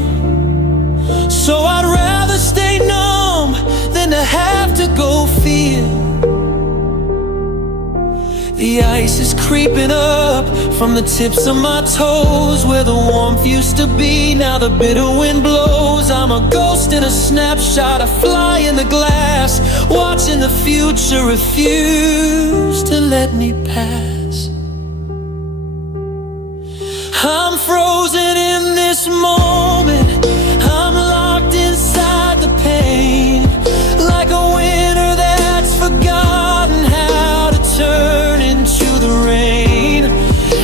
So I'd rather stay numb than to have to go feel. The ice is creeping up from the tips of my toes, where the warmth used to be, now the bitter wind blows. I'm a ghost in a snapshot, a fly in the glass, watching the future refuse to let me pass. I'm frozen in this moment, I'm locked inside the pain, like a winter that's forgotten how to turn into the rain.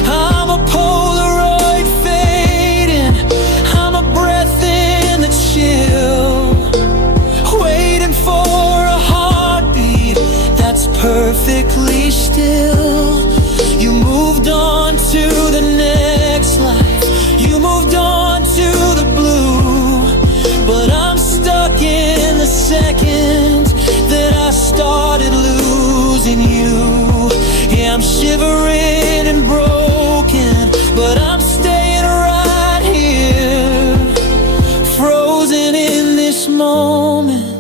I'm a Polaroid fading, I'm a breath in the chill, waiting for a heartbeat that's perfectly still. You moved on to the next life, you moved on to the blue, but I'm stuck in the second that I started losing you. Yeah, I'm shivering and broken, but I'm staying right here, frozen in this moment.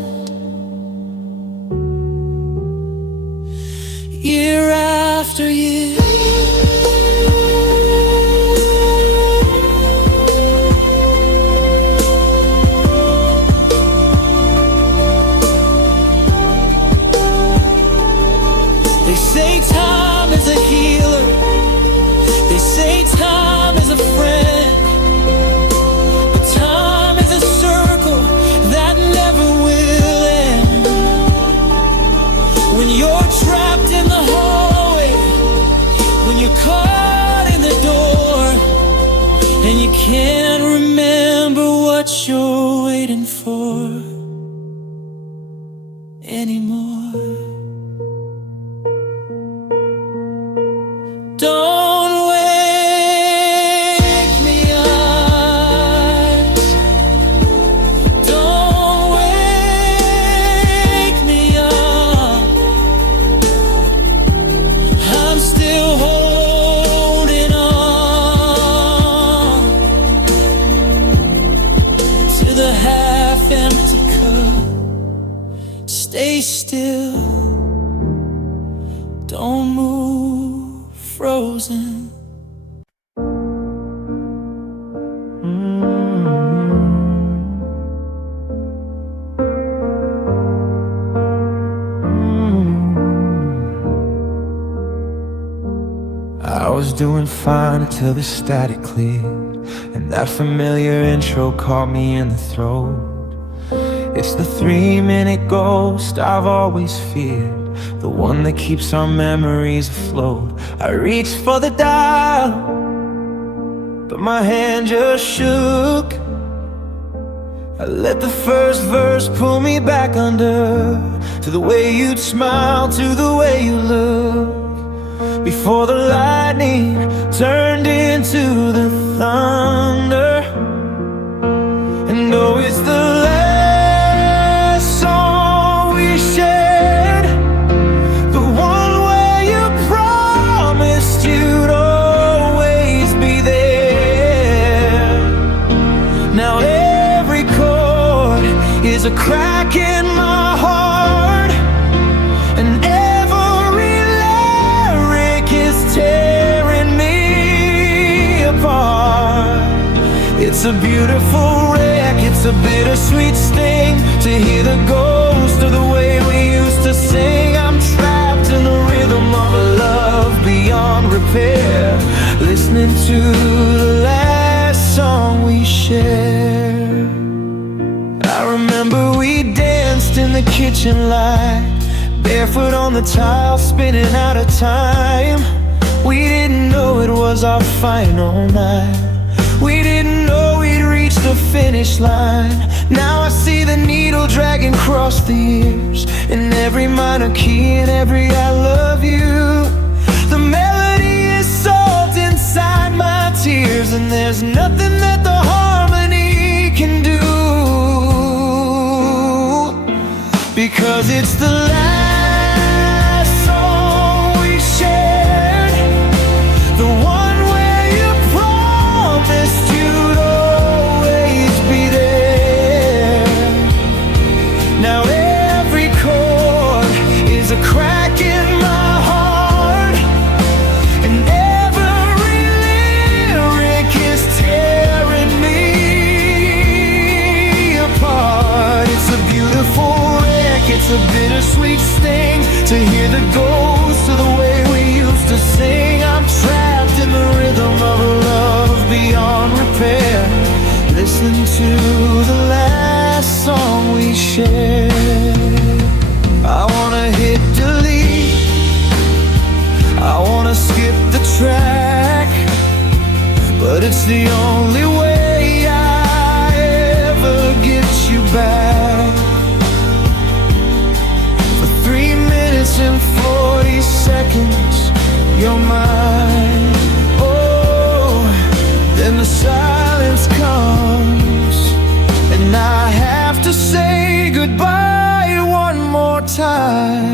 Year after year, they say time is a healer, they say time is a friend, but time is a circle that never will end. When you're trapped in the hallway, when you're caught in the door, and you can't remember what you're waiting for anymore. Don't wake me eyes, don't wake me up, I'm still holding on to the half-empty cup. Stay still, don't move, frozen. I was doing fine until the static cleared, and that familiar intro caught me in the throat. It's the 3-minute ghost I've always feared, the one that keeps our memories afloat. I reached for the dial, but my hand just shook. I let the first verse pull me back under, to the way you'd smile, to the way you look, before the lightning turned into the thunder. And oh, it's the last song we shared, the one where you promised you'd always be there. Now every chord is a crack in my heart, and every lyric is tearing me apart. It's a beautiful wreck, it's a bittersweet sting to hear the ghost of the way we used to sing. I'm trapped in the rhythm of a love beyond repair, listening to the last song we shared. I remember we danced in the kitchen light, barefoot on the tile, spinning out of time. We didn't know it was our final night, we didn't know we'd reach the finish line. Now I see the needle dragging across the years, in every minor key and every I love you. The melody is salt inside my tears, and there's nothing that the harmony can do, because it's the last song we shared, the one where you promised you'd always be there. Now every chord is a crack in my heart, and every lyric is tearing me apart. It's a beautiful wreck, it's a bittersweet sting to hear the ghost of the way we used to sing. I'm trapped in the rhythm of a love beyond repair, listen to the last song we shared. I wanna hit delete, I wanna skip the track, but it's the only way I ever get you back. For 3 minutes and 40 seconds, you're mine. Oh, then the silence comes, and I have to say goodbye one more time.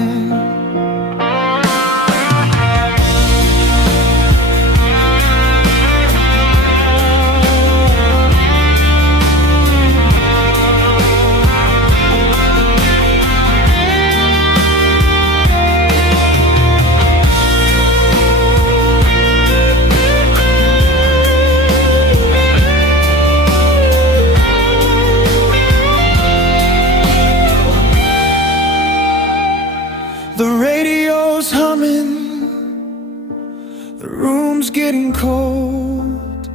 The radio's humming, the room's getting cold,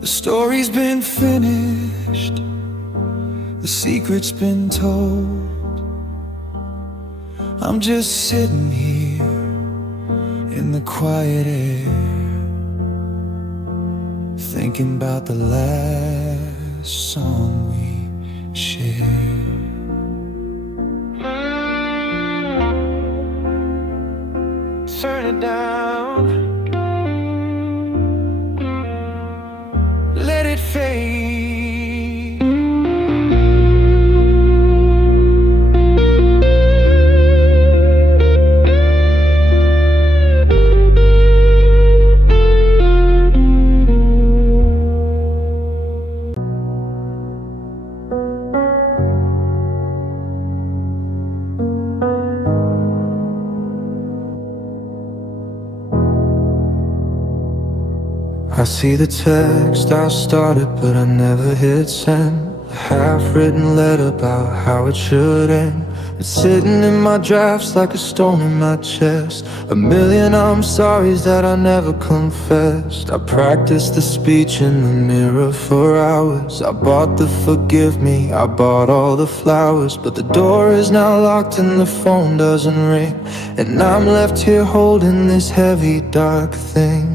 the story's been finished, the secret's been told. I'm just sitting here in the quiet air, thinking about the last song we shared. Turn it down, let it fade. I see the text I started, but I never hit send. A half-written letter about how it should end. It's sitting in my drafts like a stone in my chest. A million I'm sorries that I never confessed. I practiced the speech in the mirror for hours. I bought the forgive me, I bought all the flowers. But the door is now locked and the phone doesn't ring, and I'm left here holding this heavy dark thing.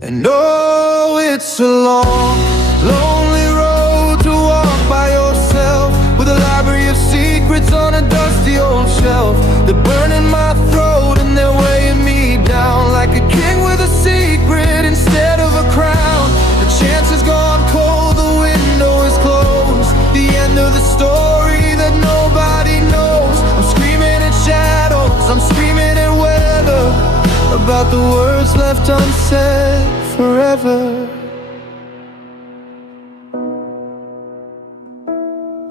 And oh, it's a long, lonely road to walk by yourself, with a library of secrets on a dusty old shelf. They're burning my throat and they're weighing me down, like a king with a secret instead of a crown. The chance has gone cold, the window is closed, the end of the story that nobody knows. I'm screaming at shadows, I'm screaming at weather, about the words left unsaid forever.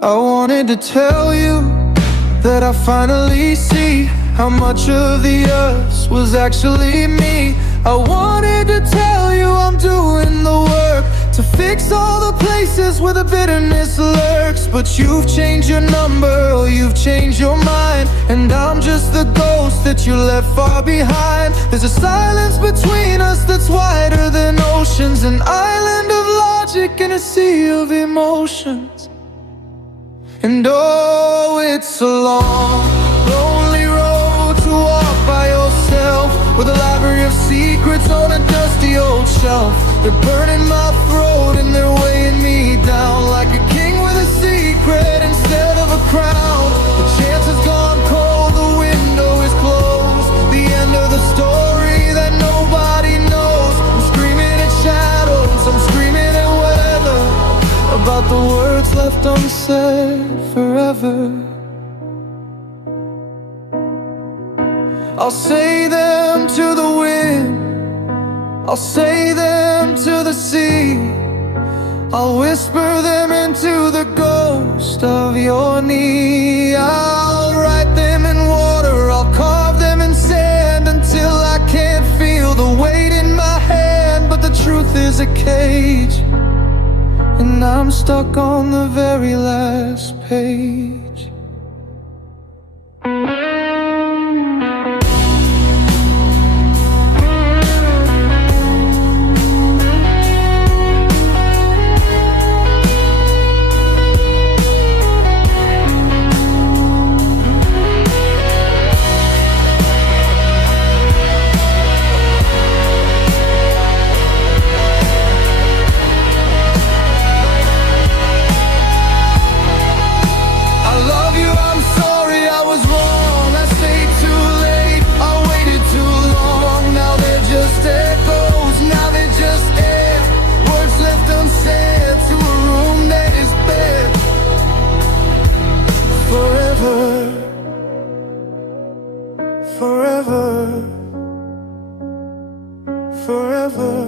I wanted to tell you that I finally see how much of the us was actually me. I wanted to tell you I'm doing the work to fix all the places where the bitterness lurks. But you've changed your number, or you've changed your mind, and I'm just the ghost that you left far behind. There's a silence between us that's wider than oceans, an island of logic in a sea of emotions. And oh, it's a long, lonely road to walk by yourself, with a library of secrets on a dusty old shelf. They're burning my throat and they're weighing me down, like a king with a secret instead of a crown. The chance has gone cold, the window is closed, the end of the story that nobody knows. I'm screaming at shadows, I'm screaming at weather, about the words left unsaid forever. I'll say them to the wind, I'll say them to the sea, I'll whisper them into the ghost of your knee. I'll write them in water, I'll carve them in sand, until I can't feel the weight in my hand. But the truth is a cage, and I'm stuck on the very last page. Forever, forever.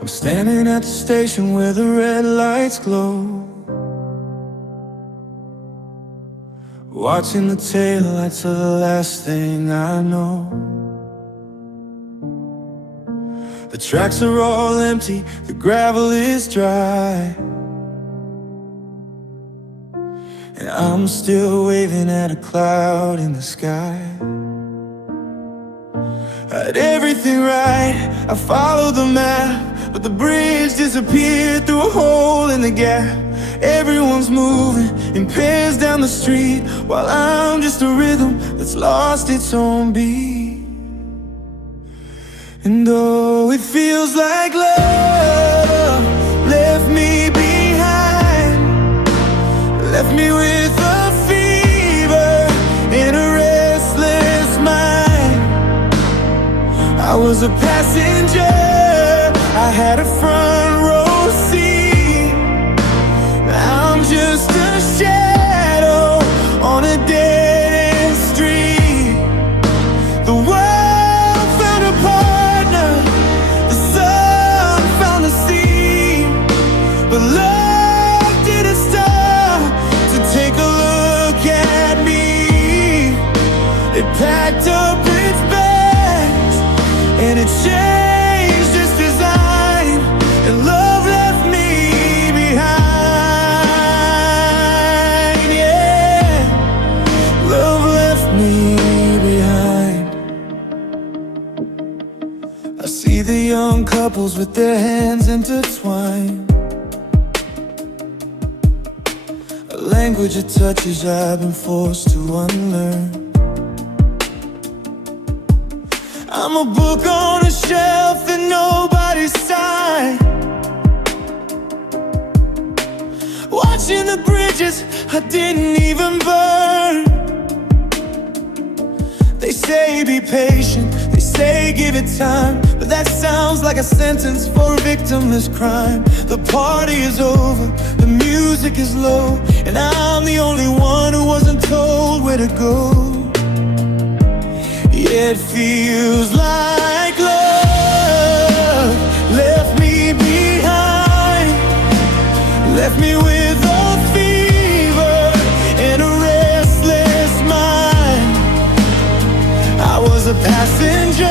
I'm standing at the station where the red lights glow, watching the taillights of the last thing I know. The tracks are all empty, the gravel is dry, and I'm still waving at a cloud in the sky. I had everything right, I followed the map, but the bridge disappeared through a hole in the gap. Everyone's moving in pairs down the street, while I'm just a rhythm that's lost its own beat. And oh, it feels like love left me behind, left me with a fever and a restless mind. I was a passenger, I had a front row seat. I'm just a shadow on a dead-end street. The world found It packed up its bags and it changed its design, and love left me behind. Yeah, love left me behind. I see the young couples with their hands intertwined, a language of touches I've been forced to unlearn. I'm a book on a shelf that nobody's signed, watching the bridges I didn't even burn. They say be patient, they say give it time, but that sounds like a sentence for a victimless crime. The party is over, the music is low, and I'm the only one who wasn't told where to go. Yeah, it feels like love left me behind, left me with a fever and a restless mind. I was a passenger,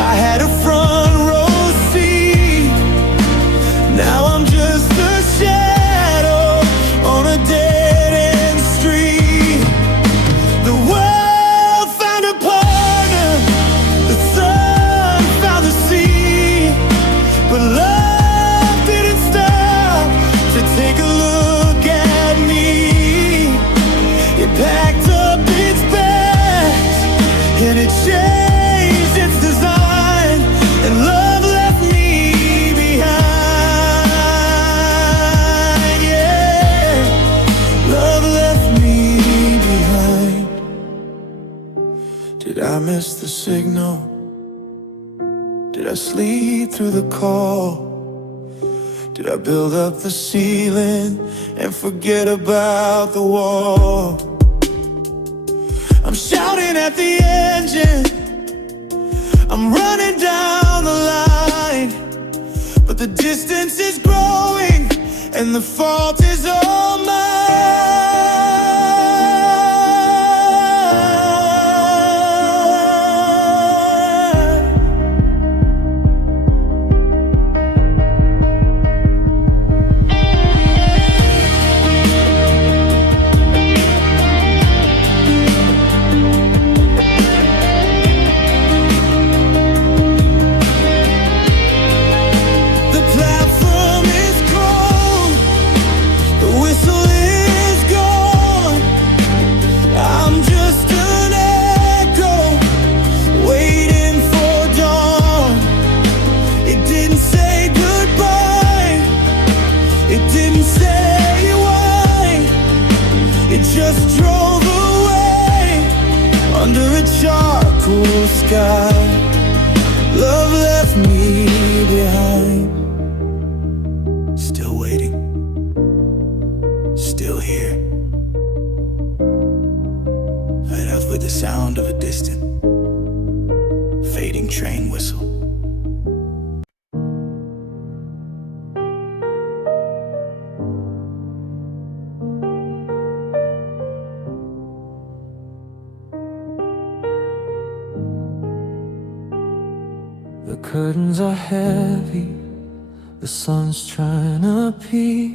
I had a front row seat. Now I'm just a shadow on a dead-end street. The world found a partner, the sun found the sea, but love didn't stop to take a look at me. It packed up its bags and it changed its design, and love left me behind. Yeah, love left me behind. Did I miss the signal? Did I sleep through the call? Did I build up the ceiling and forget about the wall? I'm shouting at the engine, I'm running down the line, but the distance is growing and the fault is all mine. The platform is cold, the whistle is gone. I'm just an echo waiting for dawn. It didn't say goodbye, it didn't say why, it just drove away under a charcoal sky. Love left me behind, still waiting, still here, fed up with the sound of a distant, fading train whistle. The curtains are heavy, the sun's trying to peek,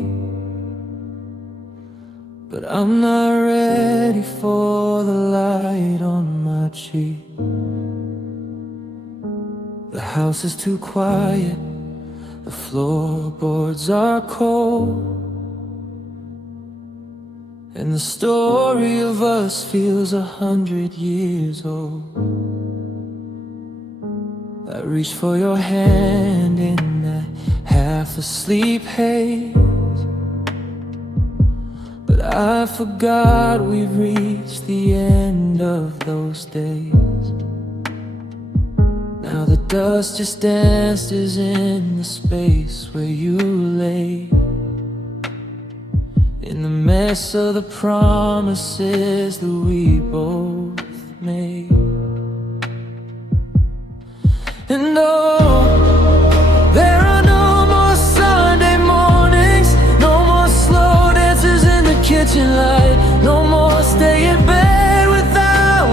but I'm not ready for the light on my cheek. The house is too quiet, the floorboards are cold, and the story of us feels 100 years old. I reached for your hand in that half-asleep haze, but I forgot we've reached the end of those days. Now the dust just dances in the space where you lay, in the mess of the promises that we both made. And oh, there are no more Sunday mornings, no more slow dances in the kitchen light, no more stay in bed without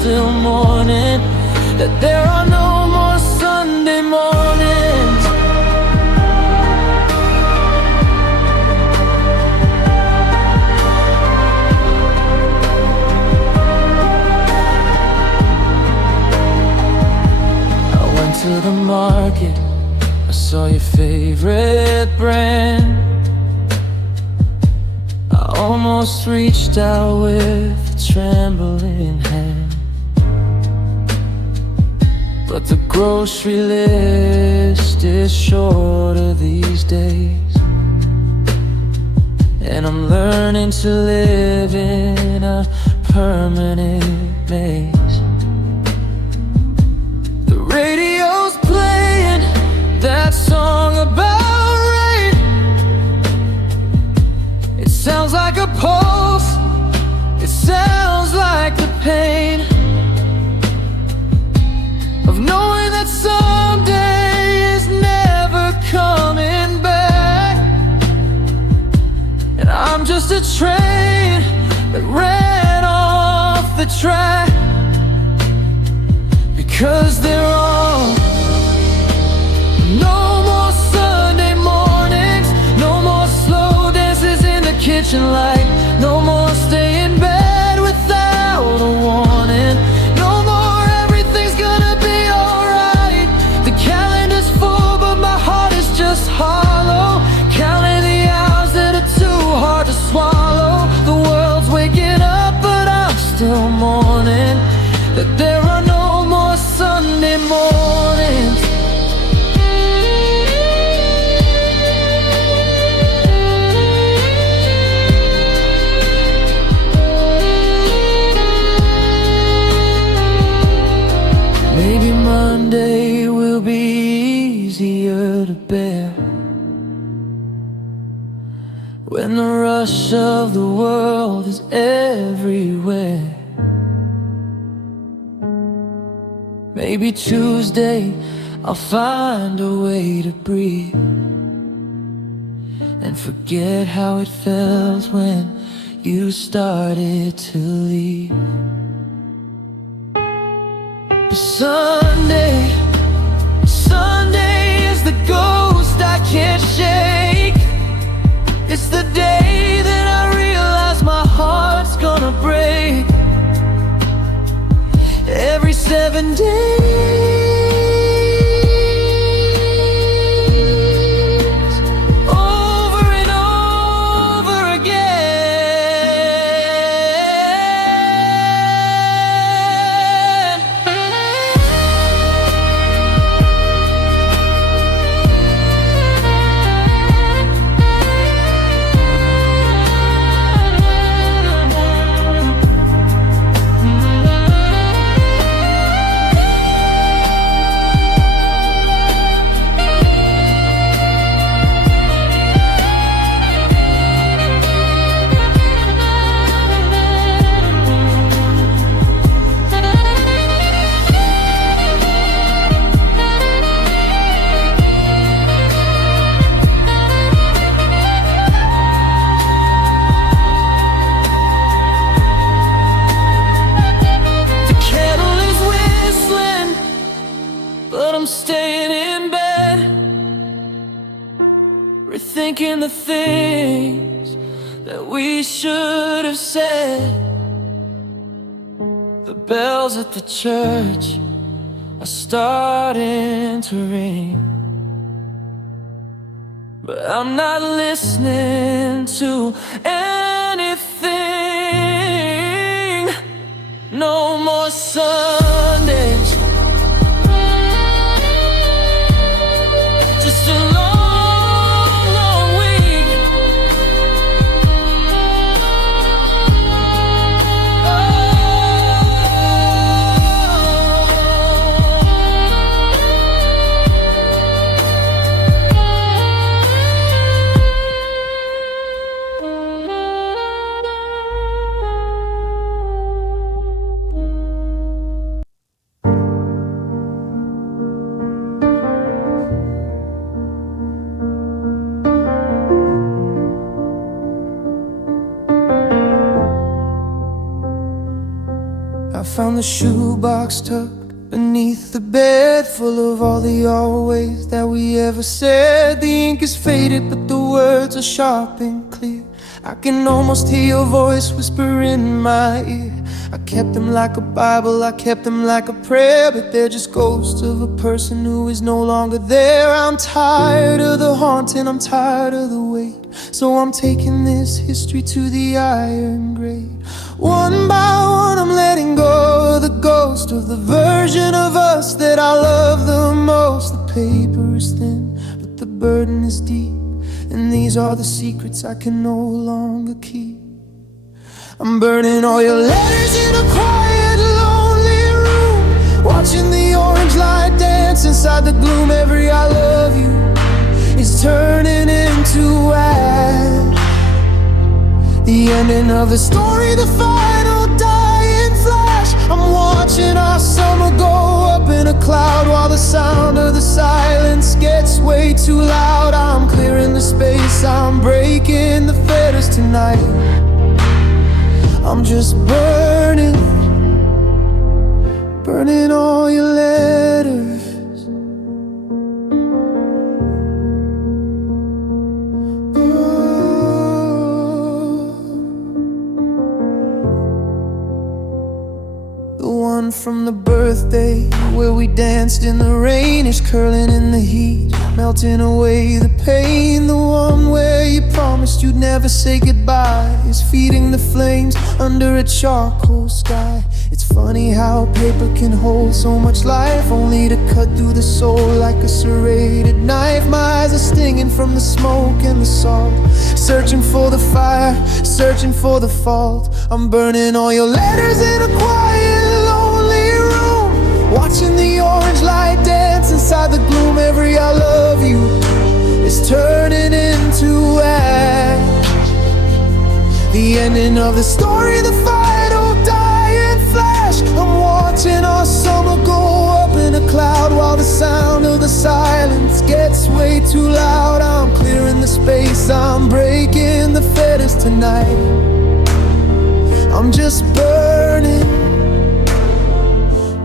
still mourning that there are no more Sunday mornings. I went to the market, I saw your favorite brand. I almost reached out with a trembling hand, but the grocery list is shorter these days, and I'm learning to live in a permanent maze. The radio's playing that song about rain. It sounds like a pulse, it sounds like the pain of knowing that someday is never coming back. And I'm just a train that ran off the track, because they're all no more Sunday mornings, no more slow dances in the kitchen light, no more stay in bed without a warning, no more everything's gonna be alright. The calendar's full but my heart is just hollow, counting the hours that are too hard to swallow. The world's waking up but I'm still mourning that there are no more Sunday mornings. Maybe Monday will be easier to bear when the rush of the world is everywhere. Maybe Tuesday I'll find a way to breathe and forget how it felt when you started to leave. But Sunday is the ghost I can't shake. It's the day that I realize my heart's gonna break. Every 7 days, over and over again. But I'm staying in bed, rethinking the things that we should have said. The bells at the church are starting to ring, but I'm not listening to anything. No more Sundays, just a long, long week. I found the shoebox tucked beneath the bed, full of all the always that we ever said. The ink is faded, but the words are sharp and clear. I can almost hear your voice whisper in my ear. I kept them like a Bible, I kept them like a prayer, but they're just ghosts of a person who is no longer there. I'm tired of the haunting, I'm tired of the weight, so I'm taking this history to the iron grave. One by one I'm letting go of the ghost of the version of us that I love the most. The paper is thin, but the burden is deep, and these are the secrets I can no longer keep. I'm burning all your letters in a quiet, lonely room, watching the orange light dance inside the gloom. Every I love you is turning into ash. The ending of the story, the final dying flash. I'm watching our summer go up in a cloud, while the sound of the silence gets way too loud. I'm clearing the space, I'm breaking the fetters tonight. I'm just burning, burning all your letters. The one from the birthday where we danced in the rain is curling in the heat, melting away the pain. The one where you promised you'd never say goodbye is feeding the flames under a charcoal sky. It's funny how paper can hold so much life, only to cut through the soul like a serrated knife. My eyes are stinging from the smoke and the salt, searching for the fire, searching for the fault. I'm burning all your letters in a quiet, lonely room, watching the orange light dance inside the gloom. Every I love you is turning into ash. The ending of the story, the final dying flash. I'm watching our summer go up in a cloud, while the sound of the silence gets way too loud. I'm clearing the space, I'm breaking the fetters tonight. I'm just burning,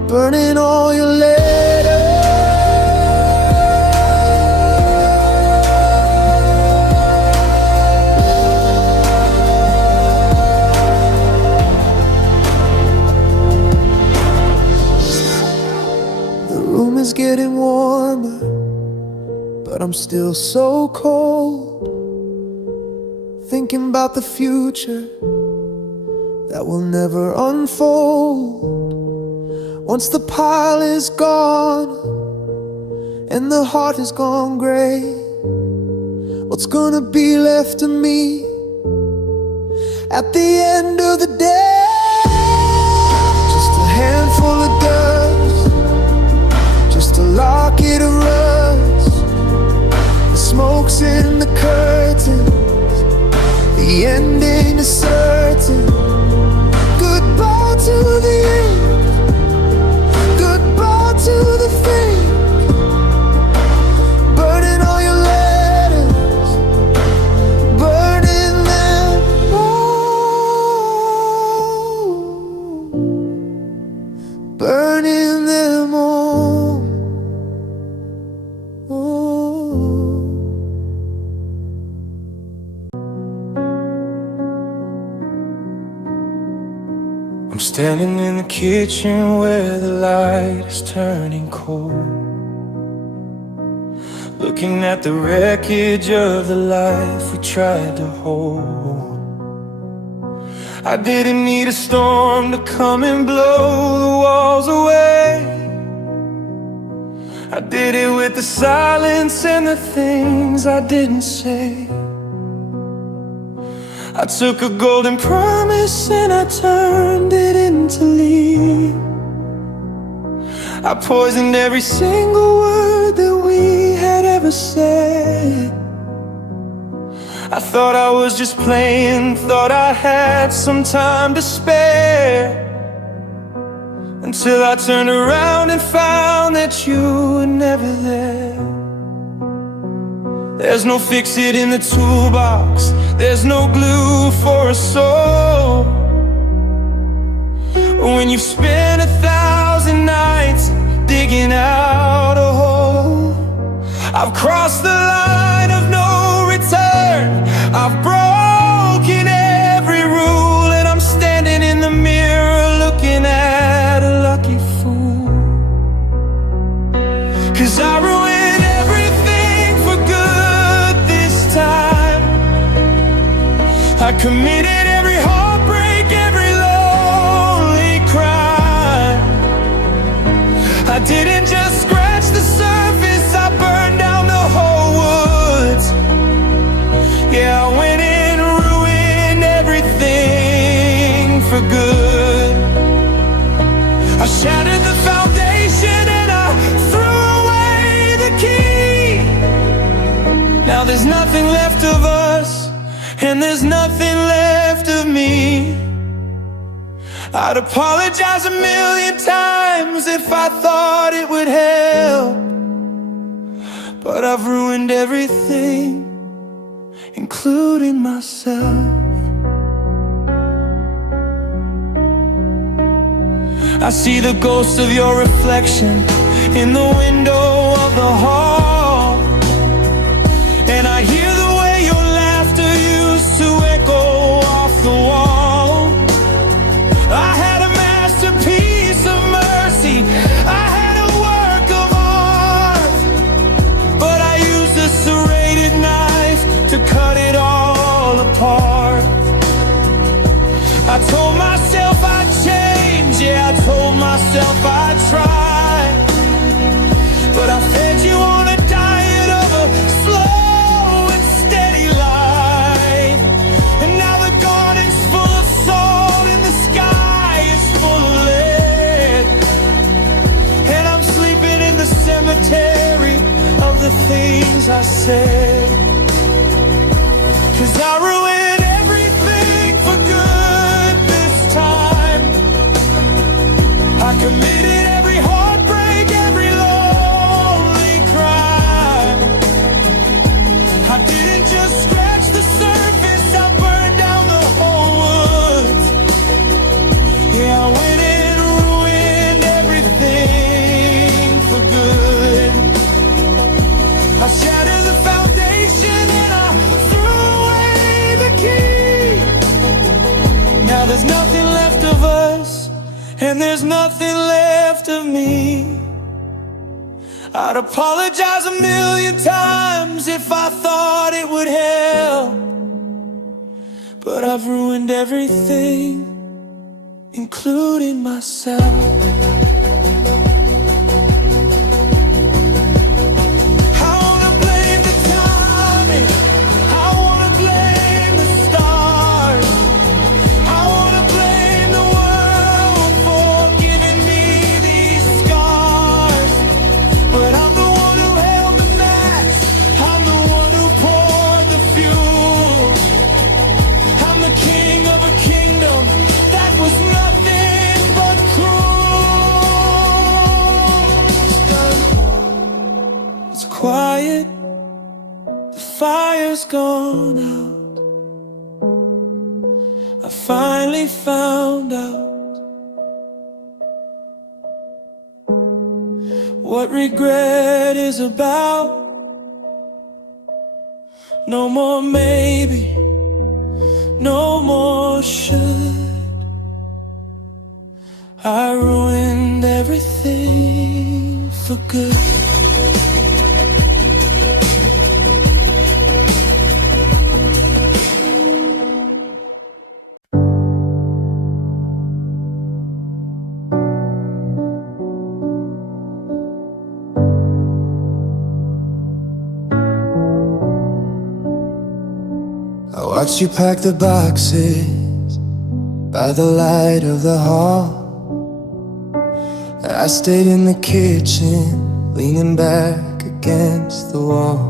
burning all your letters. The room is getting warmer, but I'm still so cold, thinking about the future that will never unfold. Once the pile is gone and the heart has gone gray, what's gonna be left of me at the end of the day? Just a handful of dust, just a locket of rust. The smoke's in the curtains, the ending is certain. Goodbye to the end, goodbye to the fate. Burning all your letters, burning them all, burning them all. I'm standing in the kitchen where the light is turning cold, looking at the wreckage of the life we tried to hold. I didn't need a storm to come and blow the walls away. I did it with the silence and the things I didn't say. I took a golden promise and I turned it into lead. I poisoned every single word that we had ever said. I thought I was just playing, thought I had some time to spare, until I turned around and found that you were never there. There's no fix-it in the toolbox, there's no glue for a soul. when you've spent 1,000 nights digging out a hole. I've crossed the line of no return, I've broken every rule, and I'm standing in the mirror looking at a lucky fool. 'Cause I ruined everything for good this time. I committed every heartbreak, every lonely crime. I didn't just scratch the surface, I burned down the whole woods. Yeah, I went and ruined everything for good. I shattered the foundation and I threw away the key. Now there's nothing left of us, and there's nothing left of me. I'd apologize 1,000,000 times if I thought it would help, but I've ruined everything, including myself. I see the ghost of your reflection in the window of the hall, and I hear the way your laughter used to echo off the wall. I had a masterpiece of mercy, I had a work of art, but I used a serrated knife to cut it all apart. I told myself I'd change, yeah, I told myself I'd try, but I fed you on a diet of a slow and steady life. And now the garden's full of salt and the sky is full of lead, and I'm sleeping in the cemetery of the things I said. 'Cause I ruined everything for good this time. I committed every heartbreak, every lonely crime. I didn't just scratch the surface, I burned down the whole woods. Yeah, I went and ruined everything for good. I shattered the foundation and I threw away the key. Now there's nothing left of us, and there's nothing left of me. I'd apologize 1,000,000 times if I thought it would help, but I've ruined everything, including myself. I wanna blame the timing, I wanna blame the stars, I wanna blame the world for giving me these scars. But I'm the one who held the match, I'm the one who poured the fuel. I'm the king of a kingdom that was nothing but cruel. It's quiet, the fire's gone out. I finally found out what regret is about. No more maybe, no more should. I ruined everything for good. I watched you pack the boxes by the light of the hall. I stayed in the kitchen, leaning back against the wall.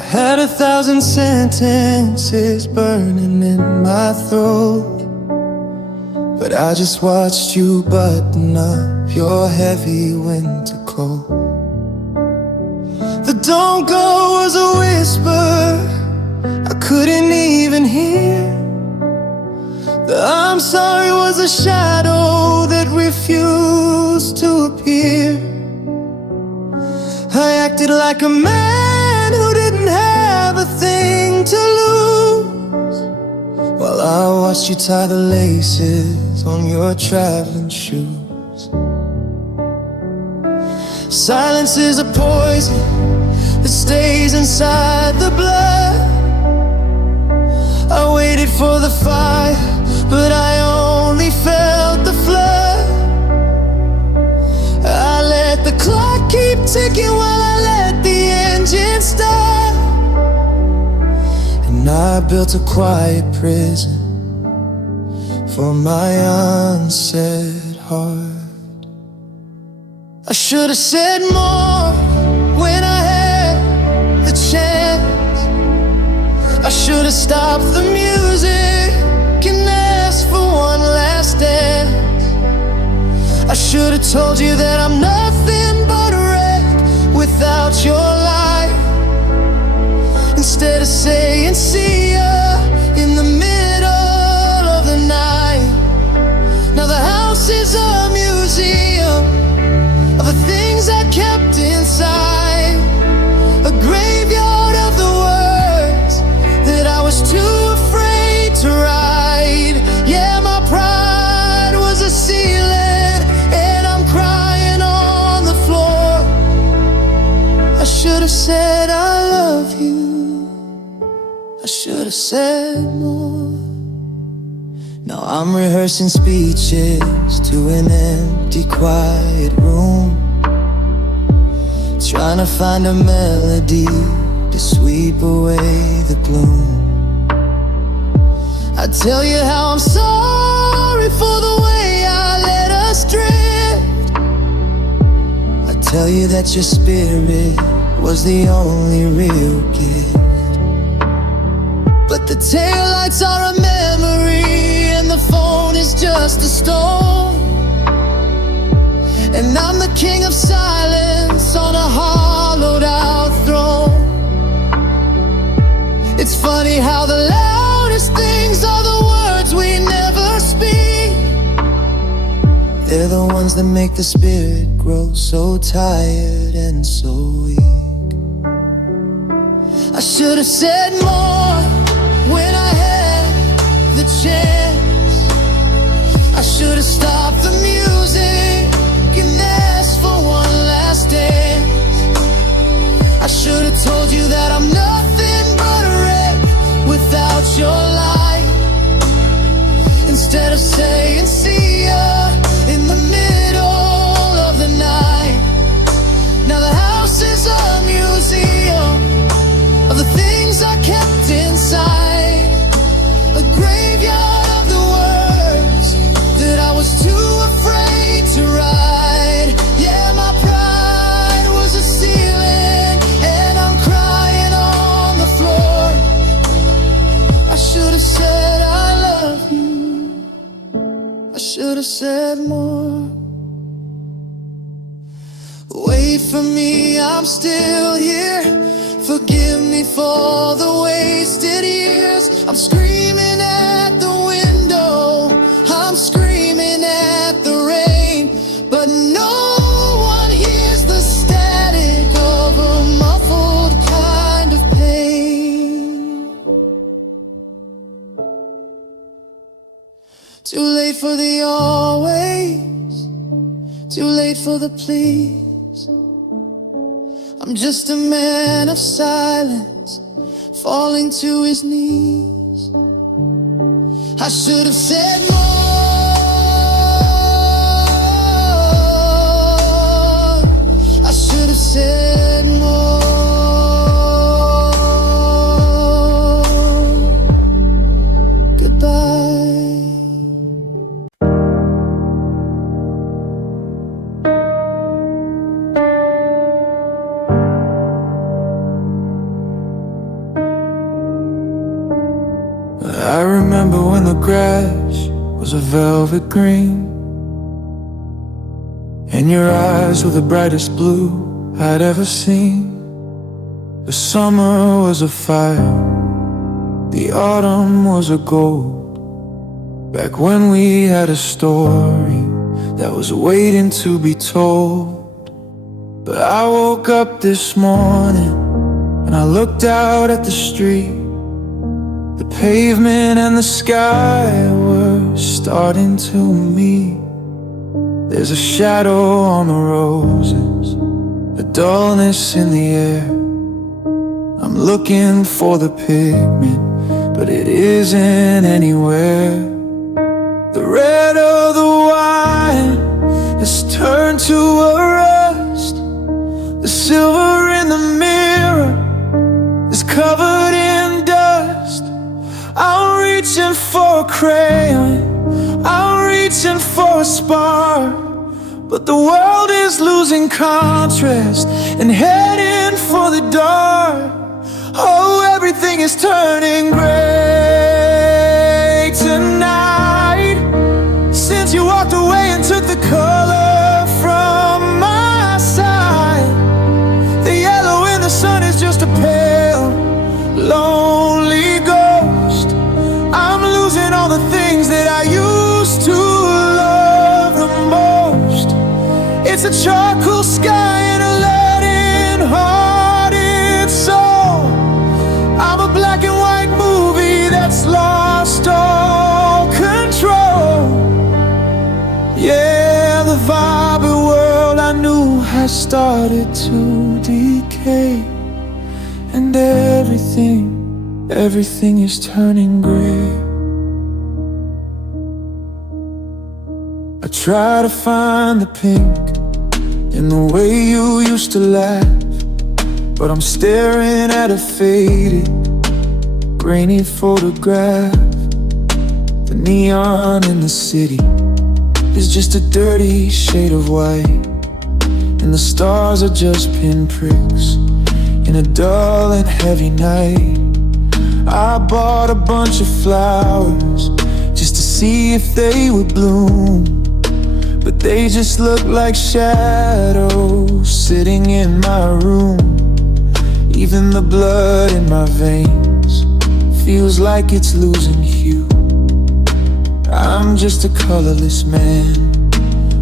I had 1,000 sentences burning in my throat, but I just watched you button up your heavy winter coat. The don't go was a whisper I couldn't even hear, The I'm sorry was a shadow that refused to appear. I acted like a man who didn't have a thing to lose, while I watched you tie the laces on your traveling shoes. Silence is a poison that stays inside the blood. I waited for the fire, but I only felt the flood. I let the clock keep ticking while I let the engine start. And I built a quiet prison for my unsaid heart. I should have said more when I had the chance. I should have stopped the music and asked for one last dance. I should have told you that I'm nothing but a wreck without your light, instead of saying see ya in the middle of the night. Now the house is a museum of the things I kept inside, a graveyard of the words that I was too afraid to write. Yeah, my pride was a ceiling, and I'm crying on the floor. I should have said I love you, I should have said more. Now I'm rehearsing speeches to an empty, quiet room, trying to find a melody to sweep away the gloom. I tell you how I'm sorry for the way I let us drift. I tell you that your spirit was the only real gift. But the taillights are a memory, and the phone is just a stone, and I'm the king of silence on a hollowed out throne. It's funny how the loudest things are the words we never speak. They're the ones that make the spirit grow so tired and so weak. I should have said more when I had the chance. I should have stopped the music and asked for one last dance. I should have told you that I'm nothing but a wreck without your light, instead of saying see ya in the middle of the night. Now the house is a museum of the things I kept inside, a graveyard of the words that I was too afraid to write. Yeah, my pride was a ceiling, and I'm crying on the floor. I should have said I love you, I should have said more. Wait for me, I'm still here. Forgive me for the wasted years. I'm screaming at the window, I'm screaming at the rain, but no one hears the static of a muffled kind of pain. Too late for the always, too late for the please. I'm just a man of silence, falling to his knees. I should have said more, I should have said more. Goodbye. I remember when the grass was a velvet green, and your eyes were the brightest blue I'd ever seen. The summer was a fire, the autumn was a gold, Back when we had a story that was waiting to be told. But I woke up this morning and I looked out at the street. The pavement and the sky were starting to meet. There's a shadow on the roses, a dullness in the air. I'm looking for the pigment, but it isn't anywhere. The red of the wine has turned to a rust. The silver in the mirror is covered in dust. I'm reaching for a crayon, I'm reaching for a spark, but the world is losing contrast and heading for the dark. Oh, everything is turning gray tonight, since you walked away and took the color from my side. The yellow in the sun is just a pale, lonely ghost. I'm losing all the things that I used to love the most. It's a charcoal sky and a leaden-hearted soul. I'm a black and white movie that's lost all control. Yeah, the vibrant world I knew has started to decay, and everything is turning gray. I try to find the pink in the way you used to laugh, but I'm staring at a faded, grainy photograph. The neon in the city is just a dirty shade of white, and the stars are just pinpricks in a dull and heavy night. I bought a bunch of flowers just to see if they would bloom, but they just look like shadows sitting in my room. Even the blood in my veins feels like it's losing hue. I'm just a colorless man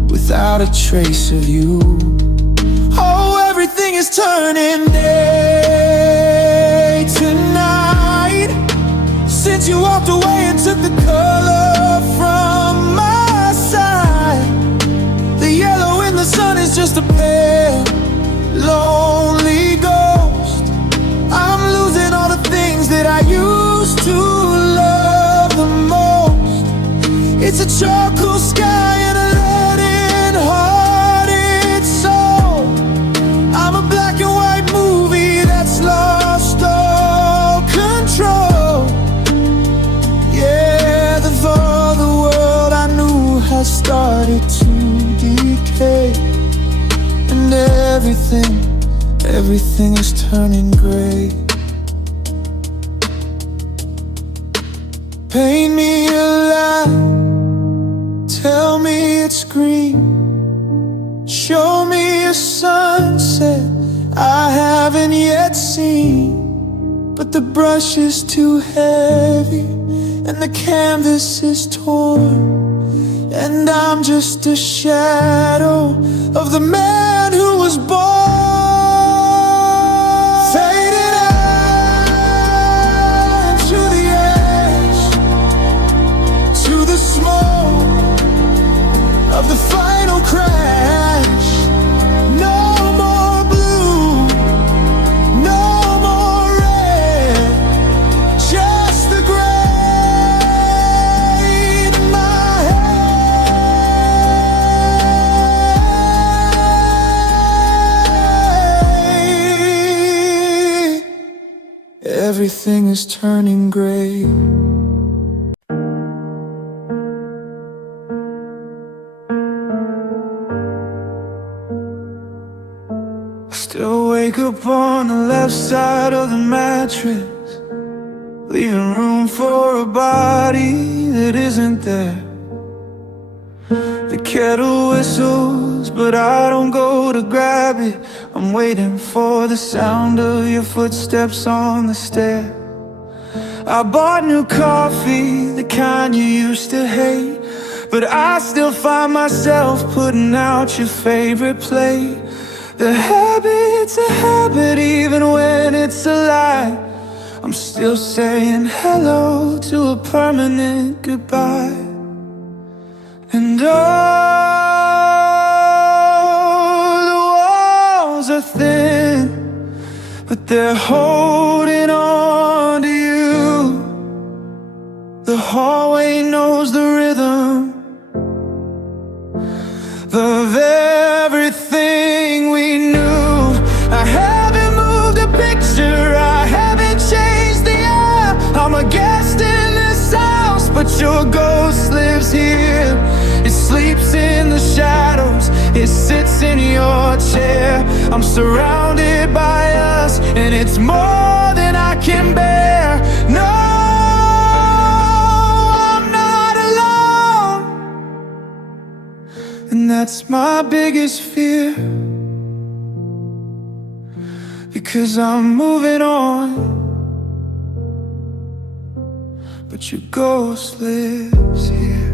without a trace of you. Oh, everything is turning day tonight, since you walked away and took the color from my side. The yellow in the sun is just a pale, lonely ghost. I'm losing all the things that I used to love the most. It's a charcoal sky and a leaden-hearted soul. I'm a black and white movie that's lost all control. Yeah, the world I knew has started to decay, and everything is turning gray. Paint me alive, tell me it's green, show me a sunset I haven't yet seen. But the brush is too heavy and the canvas is torn, and I'm just a shadow of the man who was born. Faded out to the edge, to the smoke of the final crash. No more blue, no more red, just the gray in my head. Everything is turning gray. Still wake up on the left side of the mattress, leaving room for a body that isn't there. The kettle whistles, but I don't go to grab it. I'm waiting for the sound of your footsteps on the stair. I bought new coffee, the kind you used to hate, but I still find myself putting out your favorite plate. The habit's a habit even when it's a lie. I'm still saying hello to a permanent goodbye. And oh, the walls are thin, but they're holding on to you. The hallway knows the rhythm of everything we knew. I haven't moved a picture, I haven't changed the air. I'm a guest in this house, but your ghost lives here. It sleeps in the shadows, it sits in your chair. I'm surrounded by us, and it's more than I can bear. No, I'm not alone, and that's my biggest fear. Because I'm moving on, but your ghost lives here.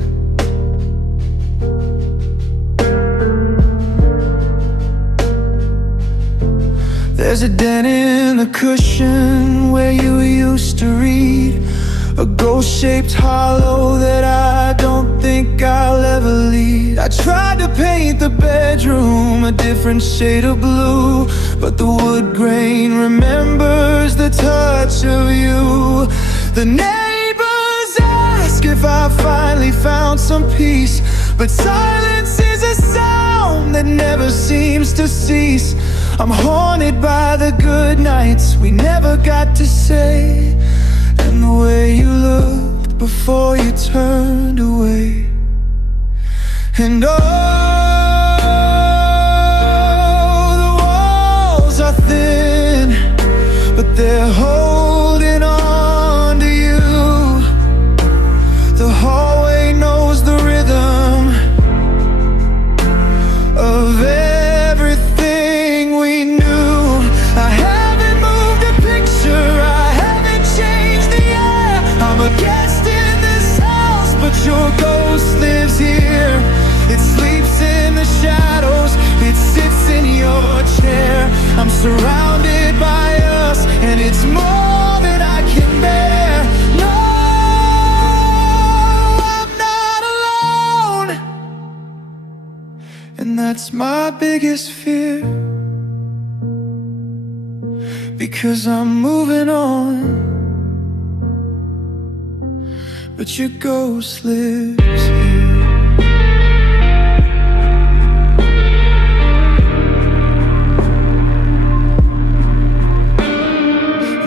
There's a dent in the cushion where you used to read, a ghost-shaped hollow that I don't think I'll ever lead. I tried to paint the bedroom a different shade of blue, but the wood grain remembers the touch of you. The neighbors ask if I finally found some peace, but silence is a sound that never seems to cease. I'm haunted by the good nights we never got to say, and the way you looked before you turned away. And oh, the walls are thin, but they're holding on to you. The hallway knows the rhythm of everything we knew. I haven't moved a picture, I haven't changed the air. I'm a guest in this house, but your ghost lives here. It sleeps in the shadows, it sits in your chair. I'm surrounded by us, and it's more than I can bear. No, I'm not alone, and that's my biggest fear. Because I'm moving on, but your ghost lives here.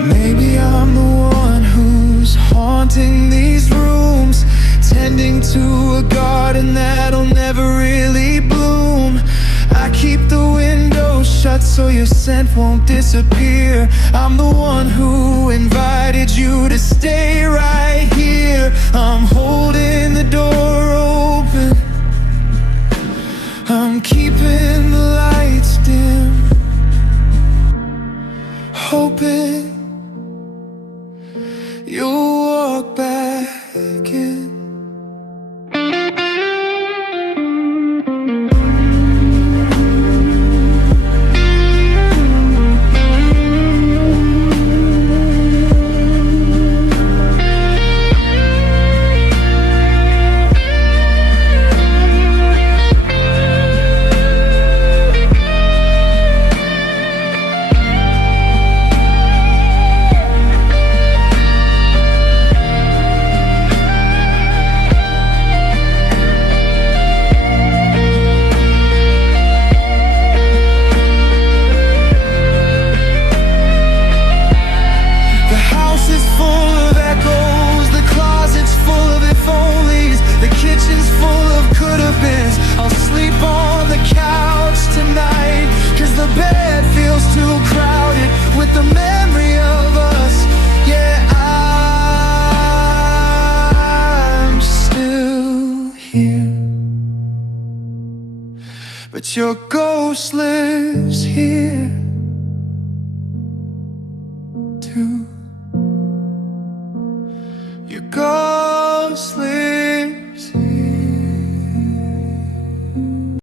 Maybe I'm the one who's haunting these rooms, tending to a garden that'll never really bloom. I keep the windows shut so your scent won't disappear. I'm the one who invited you to stay right here. I'm holding the door open, I'm keeping the lights dim, hoping you'll walk back in. I'll sleep on the couch tonight, 'cause the bed feels too crowded with the memory of us. Yeah, I'm still here, but your ghost lives here.